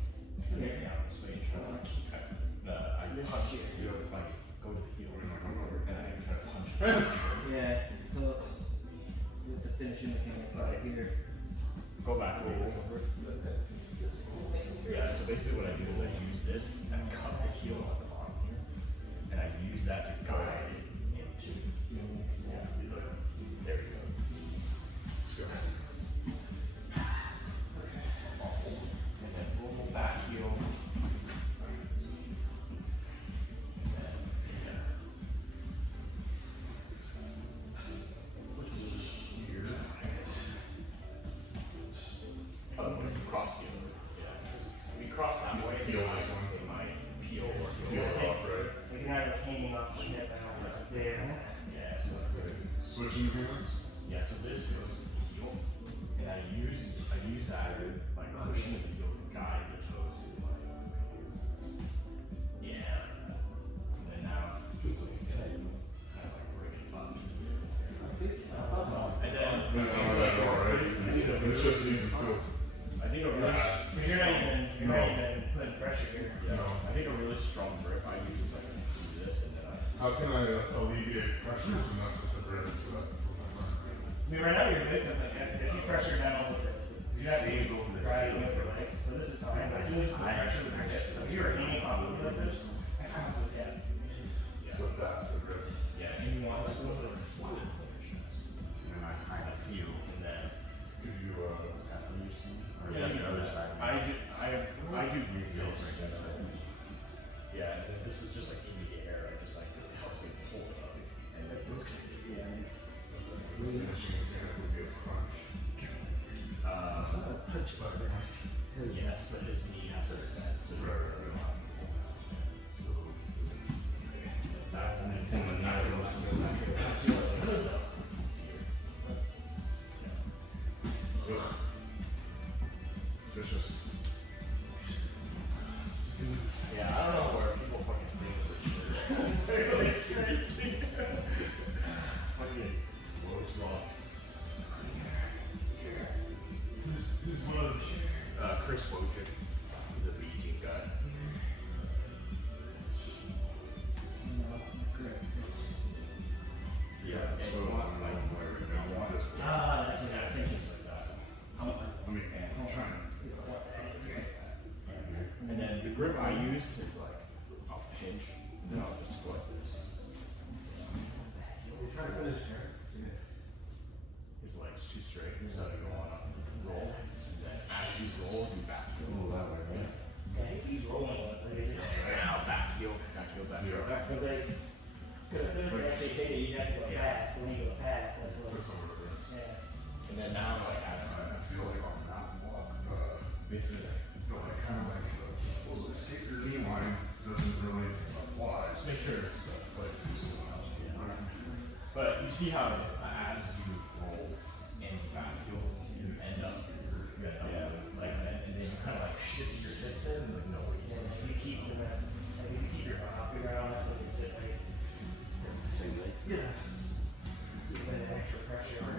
yeah, this way and try to like keep it. I This punch here. you know, like go to the heel and I try to punch it. Yeah. So it's a finishing mechanic right here. Go back a little. Yeah, so basically what I do is I use this and cut the heel at the bottom here. And I use that to guide it into. Yeah, there we go. And then roll back heel. Which is here. Oh, when you cross the other. Yeah. If you cross that way, Peel this one. they might peel How can I alleviate pressure to mess with the grip so that I mean, right now you're good, but like, if you pressure down with it, you have to be able to drive with your legs. So this is fine, but as soon as you put pressure with your hip, if you were eating off of like this, so that's the grip. Yeah, and you want to sort of fluid positions. And then I kind of feel, and then Give you that's what you're seeing? Or is Yeah, that the other side? I do refills. Right, that's right. Yeah, and this is just like in the air. I just like it helps me hold it up. And like this. finishing example would be a crunch. Yes, but his knee has to bend. So Right, right, right. So, that and then pull the knee goes to go back here. ugh. Vicious. Yeah, I don't know where people fucking think of this shit. Like, seriously. Fucking blows off. who's one of Chris Wojcik. He's a B team guy. Yeah, and you want like you want this. that's Yeah, it. things like that. I mean, I'm trying to. And then the grip I use is like I'll pinch, and then I'll just go like this. His legs too straight, so you go on a roll, and then as you roll, you back heel. Oh, that way, right? Yeah, he's rolling on it. Now back heel, back heel, back heel. Yeah. Because they actually take it, you have to go fast. When you go fast, that's what. Put some of the grips. Yeah. And then now like I feel like on that walk, basically but like kind of like, well, the escape your knee line doesn't really apply. just make sure it's Like, it's, But you see how as you roll and back heel, you end up like that, and then you kind of like shift your hips in, like nobody can. You keep the, you keep your arm off the ground, that's what it is, right? Same thing. You put an extra pressure on it.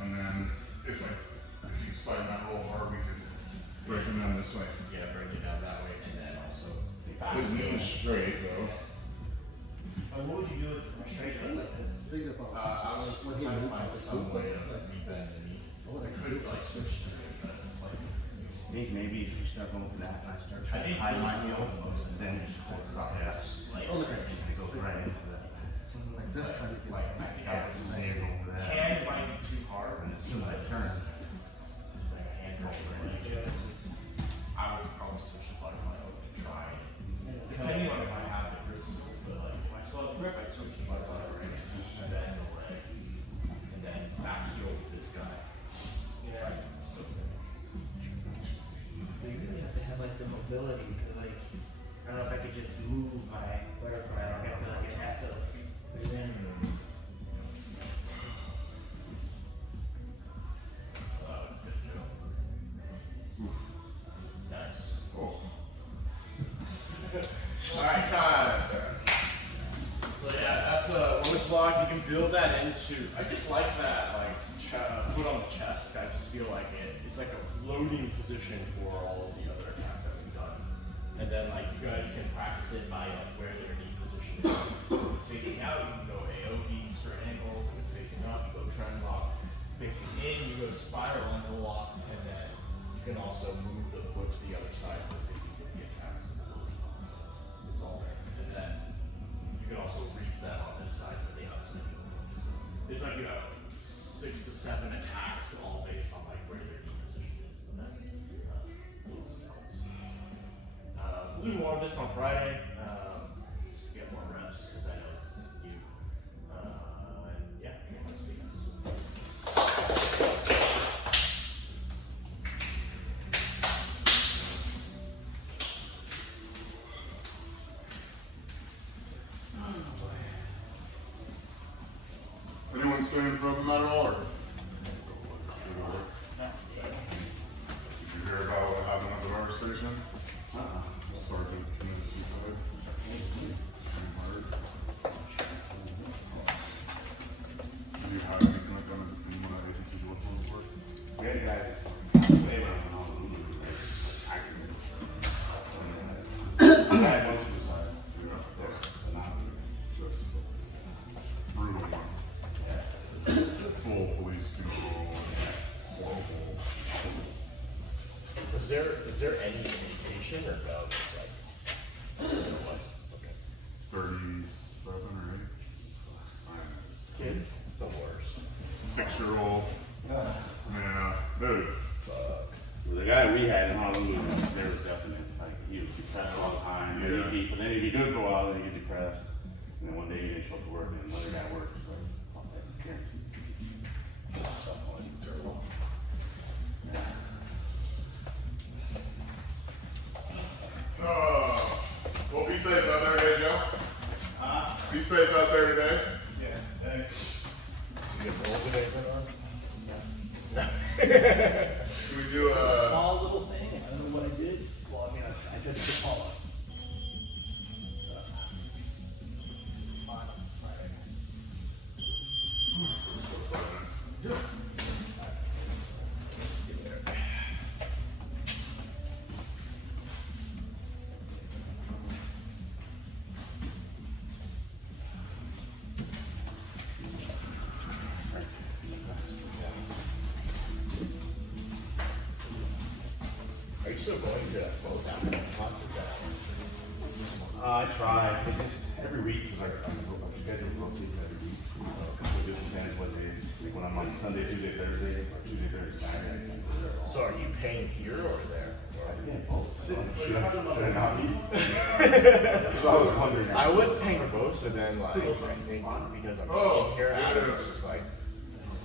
and then if you slide that real hard, we could break him down this way. Yeah, bring it down that way, and then also the back His knee heel. is straight though. What would you do with a straight leg like this? I was trying to find some way to rebend the knee. I could like switch to it, but it's like. I think maybe if you start going for that and I start trying to think hide this my is heel, the most then it just pulls it off. Like, It goes right into that. Like this kind of thing. like I think I was just Then you go for that. hand might be too hard, And as soon as I turn, it's like a hand roll. I would probably switch to butterfly hook and try. Depending on if I have the grip still, but like if I still have the grip, I'd switch to butterfly hook and then the leg, and then back heel with this guy. Try to still fit. You really have to have like the mobility, because like, I don't know if I could just move my butterfly, I feel like I have to put it in. Nice. Oh. Alright, time. So yeah, that's women's block. You can build that into. I just like that, like foot on the chest. I just feel like it's like a loading position for all of the other attacks that we've done. And then like you guys can practice it by like where their knee position is. If it's facing out, you can go aoki, straight ankles. If it's facing up, you go trend lock. Facing in, you go spiral ankle lock, and then you can also move the foot to the other side for 50-50 attacks. It's all there. And then you can also reach that on this side for the outside. It's like, 6 to 7 attacks, all based on like where their knee position is. And then, we'll do more of this on Friday, just to get more reps, because I know it's you. And yeah, let's see. Anyone scanning for open metal or? Did you hear about what happened at the rubber station? Sergeant committed suicide. Do you have anything like that in one of the agencies you work for? we had guys, they were on all the movies, like, accidents. And there any indication or no? It's like, okay. 37 or 8. Kids, it's the worst. 6-year-old. Yeah, those. The guy we had in Honolulu, there was definite, like, he was depressed all the time. Yeah. But then he'd be good for a while, then he'd get depressed. And then one day he didn't show up to work, and another guy worked, so fuck that, guaranteed. Something like terrible. Oh, well, be safe out there today, Joe. Be safe out there today. Yeah. You get rolled today for that? Can we do a? Small little thing, I don't know what I did. Well, I mean, I just did follow. Are you still going to both after classes? I try, but just every week, because I schedule rotates every week. We'll do Spanish what days, like when I'm on Sunday, Tuesday, Thursday, or Tuesday, Thursday, Saturday, I can't go there at all. So are you paying here or there? I can't both. Should I not be? So I was wondering. I was paying both, but then like, I think because I'm teaching here, Adam was just like,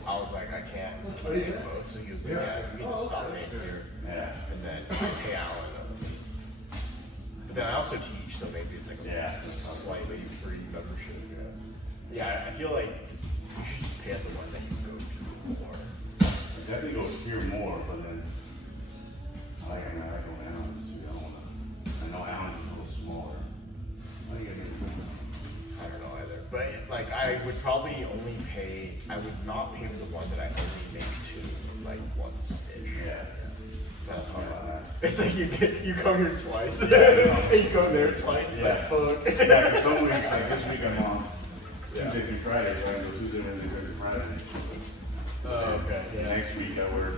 I was like, I can't pay both. So he was like, yeah, you can just stop paying here. Yeah. And then I pay Alan. But then I also teach, so maybe it's like a slightly free membership. Yeah, I feel like you should just pay at the one that you go to more. Definitely go here more, but then I like going Allen's too. I know Allen's is a little smaller. I think I don't know either. But like I would probably only pay, I would not pay for the one that I only make to like once-ish. Yeah. That's how it's like you come here twice. And you go there twice. It's like fuck. Yeah, for some weeks, like this week I'm on Yeah. Tuesday through Friday, so I go Tuesday, Wednesday, Thursday, Friday. Oh, okay. And next week I work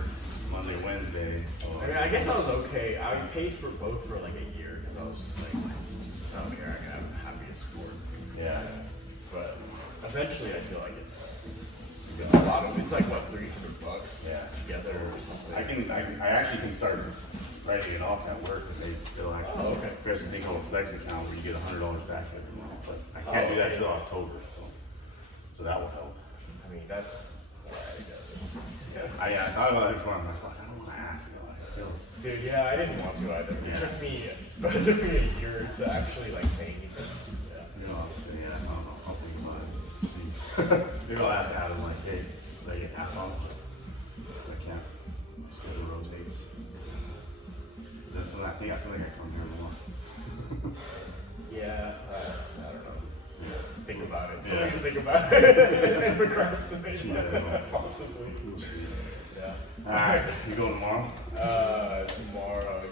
Monday, Wednesday. So I mean, I guess I was okay. I paid for both for like a year because I was just like, I don't care. I can have happy sport. yeah. But eventually, I feel like it's a lot of. It's like what $300 together or something. I actually can start writing it off at work. They'll actually. Oh, okay. There's a thing called a flex account where you get $100 back every month, but I can't do that till October. So that will help. I mean, that's. I guess. I thought about it before. I'm like, fuck, I don't want to ask. I feel. Dude, yeah, I didn't want to either. Yeah. It took me a year to actually like say anything. Yeah. You know, yeah, I don't know. I'll think about it. See. Maybe I'll ask Adam, like, hey, should I get half off? I can't. Schedule rotates. That's what I think. I feel like I come here more. Yeah, I don't know. Think about it. Yeah. Something to think about it. And procrastinate. Yeah. Possibly. We'll see. Yeah. Alright, you going tomorrow? Tomorrow.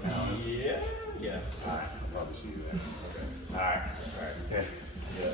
Yeah. Yeah. Alright, I'll probably see you there. Okay. Alright. Alright. Okay. Yeah.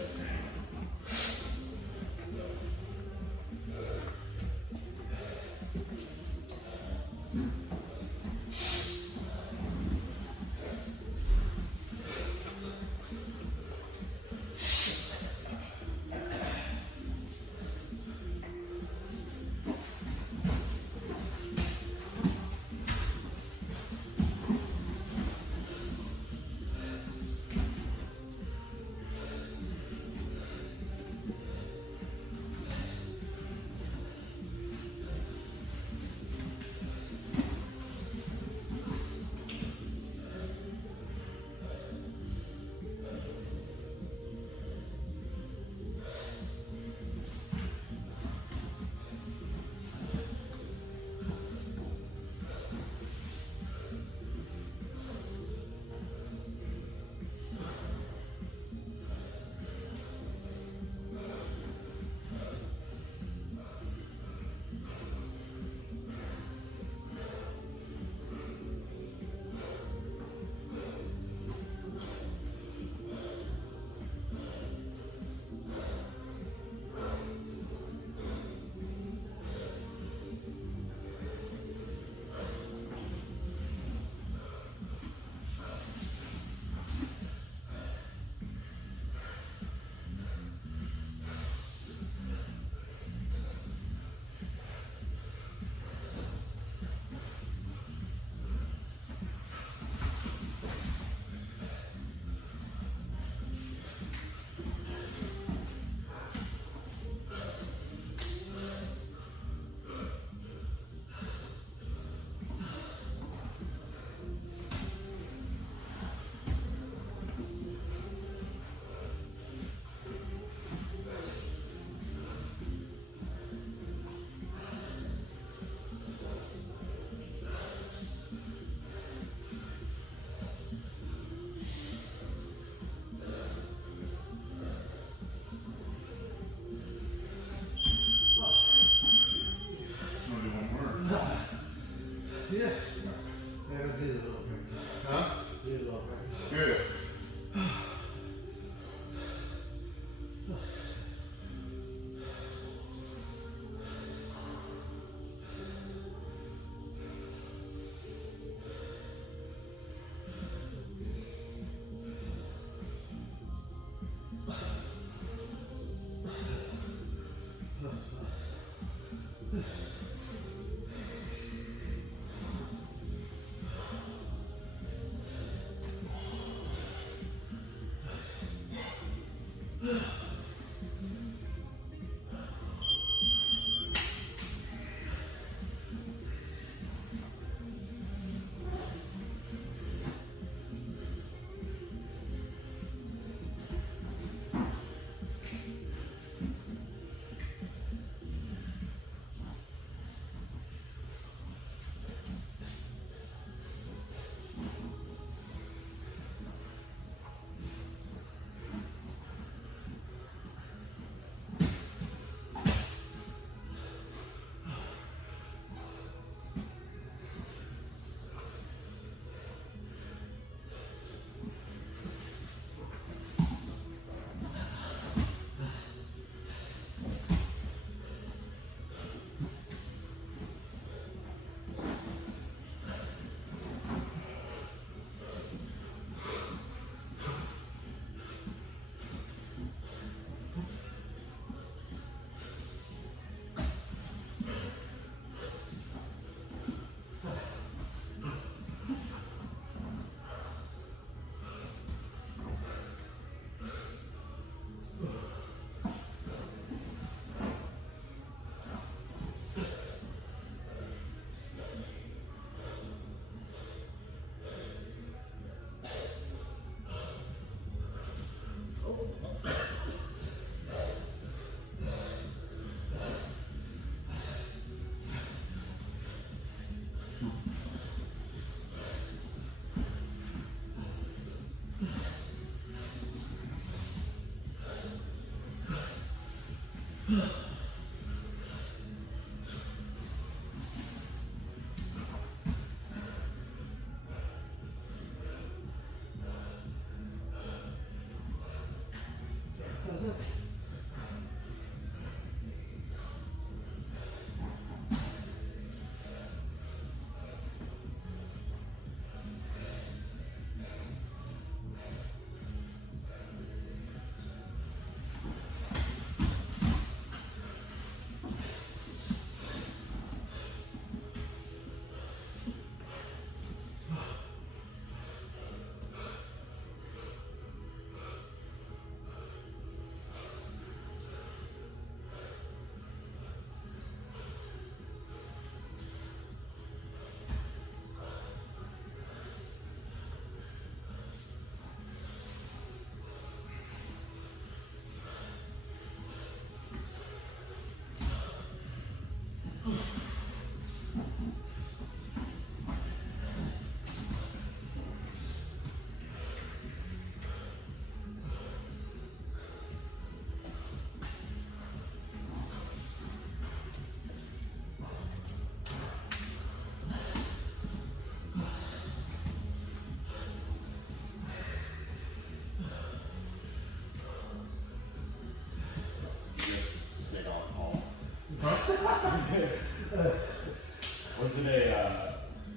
Was it a,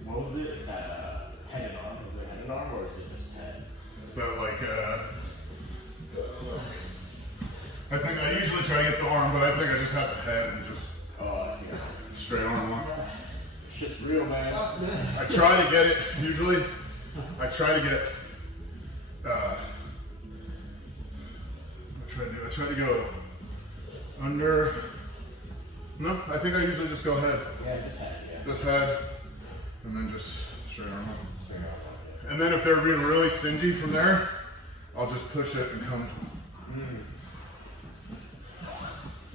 what was it? Head and arm? Was it head and arm or is it just head? So like, I think I usually try to get the arm, but I think I just have the head and just Oh, yeah. straight arm one. Shit's real, man. I try to get it, usually, I try to get, I try to go under, no, I think I usually just go head. Yeah, just head, yeah. Just head, and then just straight arm up. And then if they're being really stingy from there, I'll just push it and come.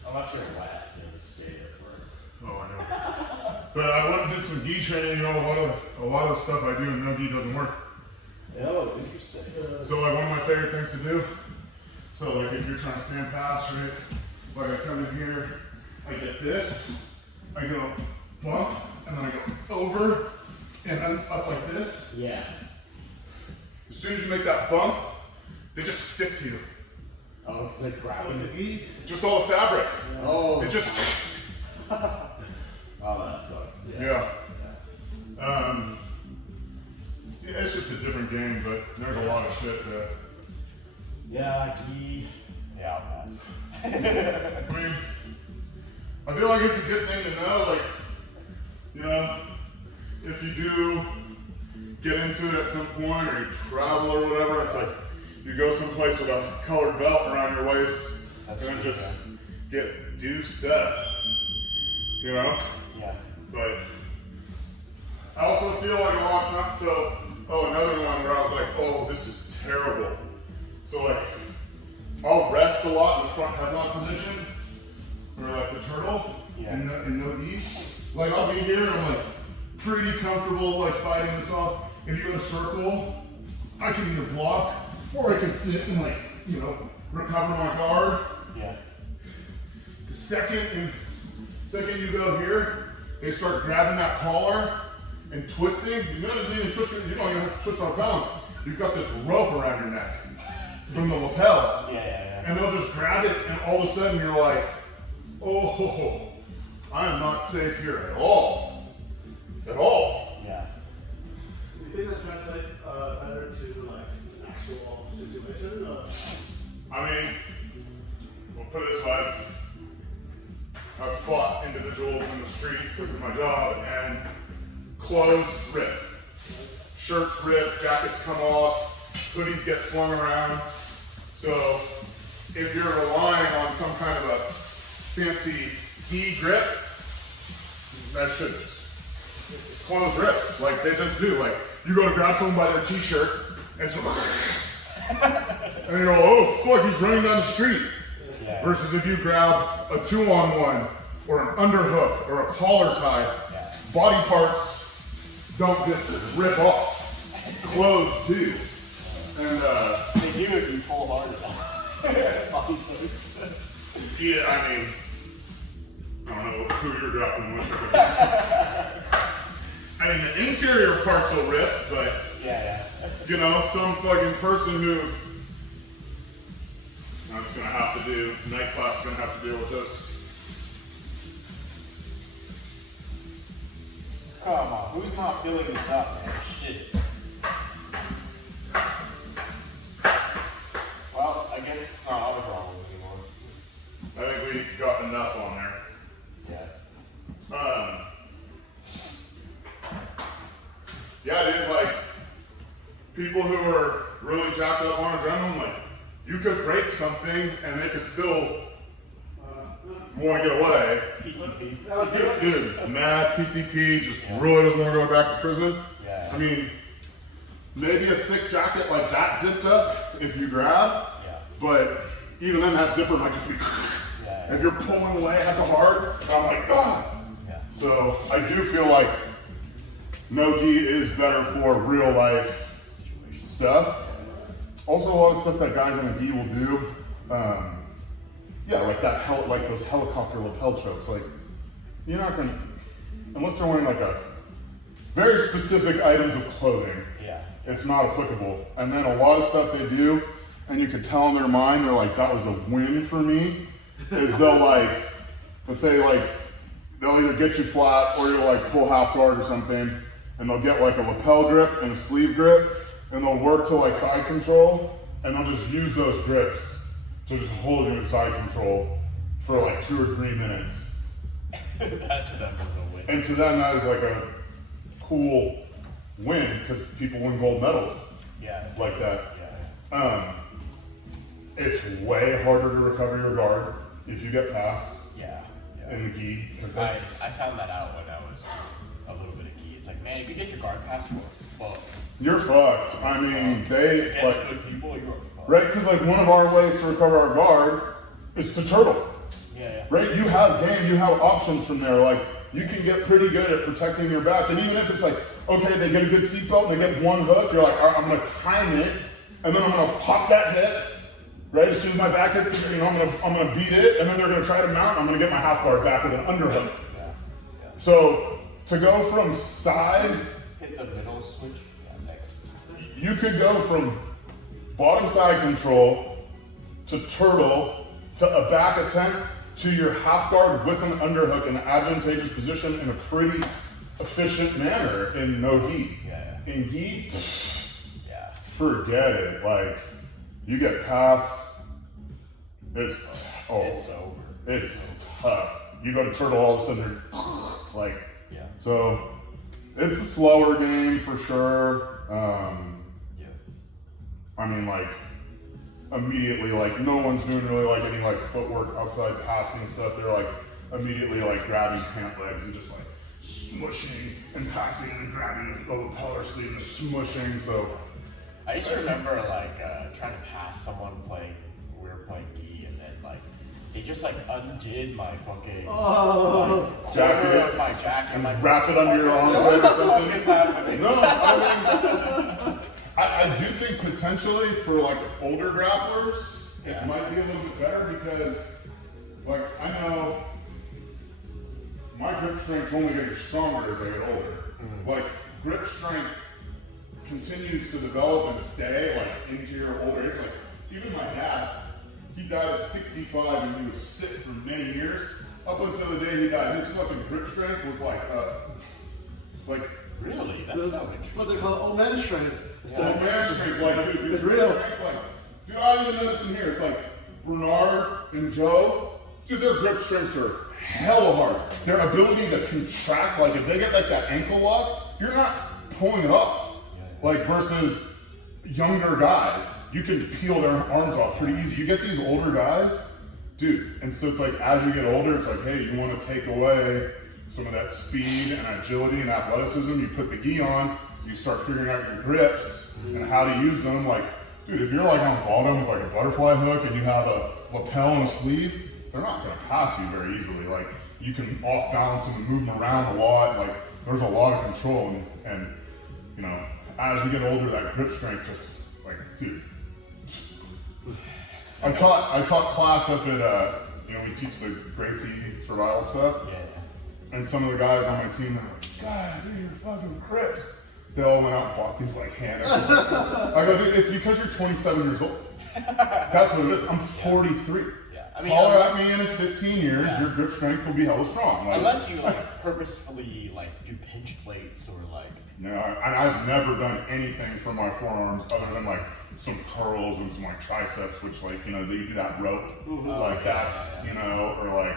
Unless you're last and just stay there for. Oh, I know. But I went and did some gi training. You know, a lot of the stuff I do in no gi doesn't work. Oh, interesting. So like one of my favorite things to do. So like if you're trying to stand past, right? Like I come in here, I get this, I go bump, and then I go over and then up like this. Yeah. As soon as you make that bump, they just stick to you. Oh, it's like grabbing the gi? Just all the fabric. Oh. It just, Oh, that sucks. yeah. Yeah, it's just a different game, but there's a lot of shit that, Yeah, gi. Yeah, I'll pass. I mean, I feel like it's a good thing to know, like, you know, if you do get into it at some point or you travel or whatever, it's like you go someplace with a colored belt around your waist That's and then true, just yeah. get deuced up, you know? Yeah. But I also feel like a lot of times, so, another one where I was like, oh, this is terrible. So like, I'll rest a lot in the front headlock position, or like the turtle, Yeah. in no gi. Like I'll be here and I'm like pretty comfortable like fighting this off. If you go to circle, I can either block or I can sit and like, you know, recover my guard. Yeah. The second you go here, they start grabbing that collar and twisting. You notice even twisting, you don't even have to twist on balance. You've got this rope around your neck from the lapel. Yeah. And they'll just grab it and all of a sudden you're like, oh, I am not safe here at all. At all. Yeah. Do you think that translates better to like an actual situation? I mean, we'll put it this way, I've fought individuals in the street because of my job and clothes rip. Shirts rip, jackets come off, hoodies get flung around. So if you're relying on some kind of a fancy gi grip, that shit's clothes rip. Like they just do. Like you go to grab someone by their t-shirt and so and you go, oh fuck, he's running down the street. Yeah. Versus if you grab a 2-on-1 or an underhook or a collar tie, body parts don't just rip off. Clothes do. And They do if you pull hard enough. yeah, I mean, I don't know who you're grappling with. I mean, the interior parts will rip, but Yeah. you know, some fucking person who I'm just gonna have to do, night class is gonna have to deal with this. Come on, who's not filling this up, man? Shit. Well, I guess it's not our problem anymore. I think we got enough on there. Yeah. Yeah, dude, like, people who are really jacked up on adrenaline, like, you could break something and they could still want to get away. PCP. Dude, mad PCP, just really doesn't want to go back to prison. Yeah. I mean, maybe a thick jacket like that zipped up if you grab, Yeah. but even then that zipper might just be, Yeah. if you're pulling away at the heart, I'm like, ah. Yeah. So I do feel like no gi is better for real life stuff. Also, a lot of stuff that guys in a gi will do. Yeah, like that, like those helicopter lapel chokes. Like, you're not gonna, unless they're wearing like a very specific items of clothing. Yeah. It's not applicable. And then a lot of stuff they do, and you can tell in their mind, they're like, that was a win for me. Is they'll like, let's say like, they'll either get you flat or you'll like pull half guard or something, and they'll get like a lapel grip and a sleeve grip, and they'll work to like side control, and they'll just use those grips to just hold you in side control for like 2 or 3 minutes. That to them was a win. And to them, that is like a cool win because people win gold medals Yeah. like that. Yeah. It's way harder to recover your guard if you get passed Yeah. Yeah. in the gi. I found that out when I was a little bit of gi. It's like, man, if you get your guard passed, you're fucked. You're fucked. I mean, they Against like, good people, you're fucked. right? Because like one of our ways to recover our guard is to turtle. Yeah. Right? You have game, you have options from there. Like you can get pretty good at protecting your back. And even if it's like, okay, they get a good seatbelt and they get one hook, you're like, all right, I'm gonna time it, and then I'm gonna pop that hip. Right? As soon as my back hits, I'm gonna beat it, and then they're gonna try to mount, and I'm gonna get my half guard back with an underhook. So to go from side, Hit the middle switch. Yeah, next. you could go from bottom side control to turtle to a back attempt to your half guard with an underhook in an advantageous position in a pretty efficient manner in no gi. Yeah. In gi, Yeah. forget it. Like you get past, it's It's over. it's tough. You go to turtle, all of a sudden they're like, Yeah. so it's a slower game for sure. Yeah. I mean, like, immediately, like, no one's doing really, like, any, like, footwork outside passing and stuff. They're, like, immediately, like, grabbing pant legs and just, like, smushing and passing and grabbing the lapel sleeve and smushing, so. I used to remember like trying to pass someone playing. We were playing gi, and then like they just like undid my fucking like, Jacket. corner of my jacket. And Like, wrap it under your arm or what the fuck something. is happening? No, I mean, I do think potentially for, like, older grapplers, it might be a little bit better because, like, I know my grip strength only getting stronger as I get older. Like, grip strength continues to develop and stay, like, into your older age. Like, even my dad, he died at 65 and he was sick for many years. Up until the day he died, his fucking grip strength was like, Really? That's so interesting. What they call old man strength. oh man, strength, like, dude, It's real. strength, like, dude, I even noticed in here, it's like Bernard and Joe, dude, their grip strengths are hella hard. Their ability to contract, like, if they get like that ankle lock, you're not pulling it off. Like, versus younger guys, you can peel their arms off pretty easy. You get these older guys, dude, and so it's like, as you get older, it's like, hey, you want to take away some of that speed and agility and athleticism, you put the gi on, you start figuring out your grips and how to use them. Like, dude, if you're like on bottom with like a butterfly hook and you have a lapel and a sleeve, they're not gonna pass you very easily. Like, you can off balance them and move them around a lot. Like, there's a lot of control and you know, as you get older, that grip strength just like, dude. I taught class up at you know, we teach the Gracie survival stuff. Yeah. And some of the guys on my team, they're like, God, dude, you're fucking gripped. They all went out and bought these like hand exercises. I go, dude, it's because you're 27 years old. That's what it is. I'm 43. Yeah. I mean, Holler at unless- me in 15 years, Yeah. your grip strength will be hella strong. Like, Unless you like purposefully like do pinch plates or like. you know, I've never done anything for my forearms other than like some curls and some like triceps, which like, you know, you do that rope, like that's, you know, or like,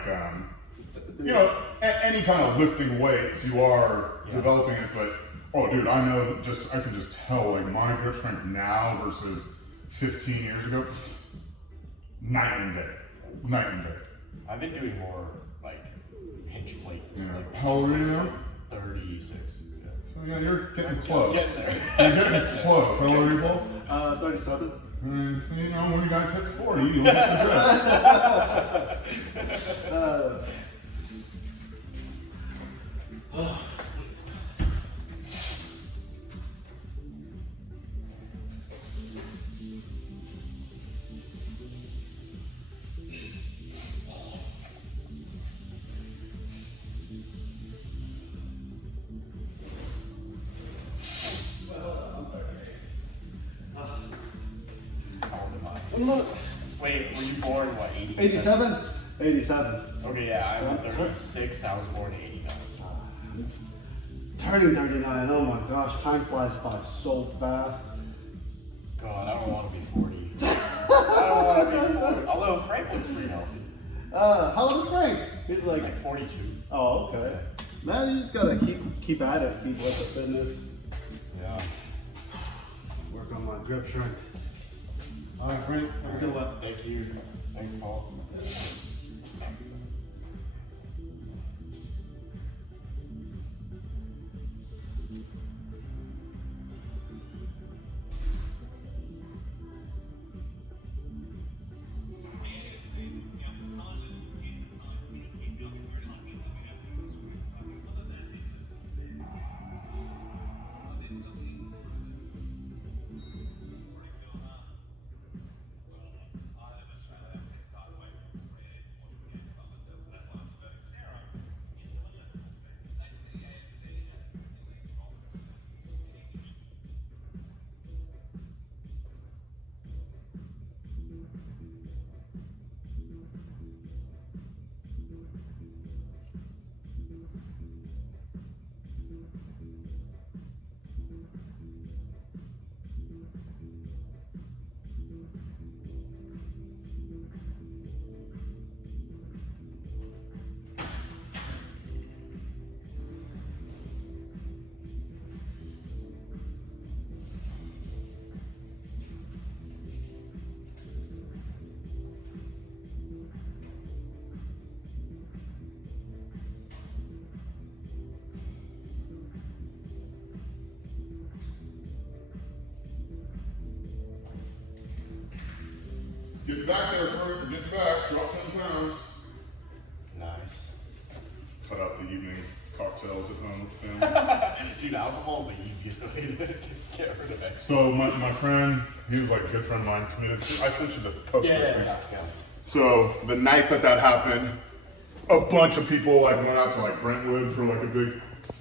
you know, any kind of lifting weights, you are developing it, but, oh dude, I know I can just tell like my grip strength now versus 15 years ago, night and day. I've been doing more like pinch plates. Yeah. Like, How old are you now? 36. Yeah. So yeah, you're getting close. Getting there. You're getting close. How old are you both? 37. So, you know, when you guys hit 40, you'll get the grip. How old am I? Wait, were you born what? 87? 87? 87. Okay, yeah, I'm 36. I was born in 89. Turning 39. Oh my gosh, time flies by so fast. God, I don't want to be 40. I don't want to be 40. Although Frank looks pretty healthy. How old is Frank? He's He's like, like 42. oh, okay. Man, you just gotta keep at it, keep with the fitness, Yeah. work on my grip strength. All right, Frank, have a good one. Thank you. Thanks, Paul. Get back there, Frank. Get back. Drop 10 pounds. Nice. Cut out the evening cocktails at home with family. Dude, alcohol's the easiest way to get rid of extra. So my friend, he was like a good friend of mine, committed. I sent you the post. Yeah. So the night that happened, a bunch of people like went out to like Brentwood for like a big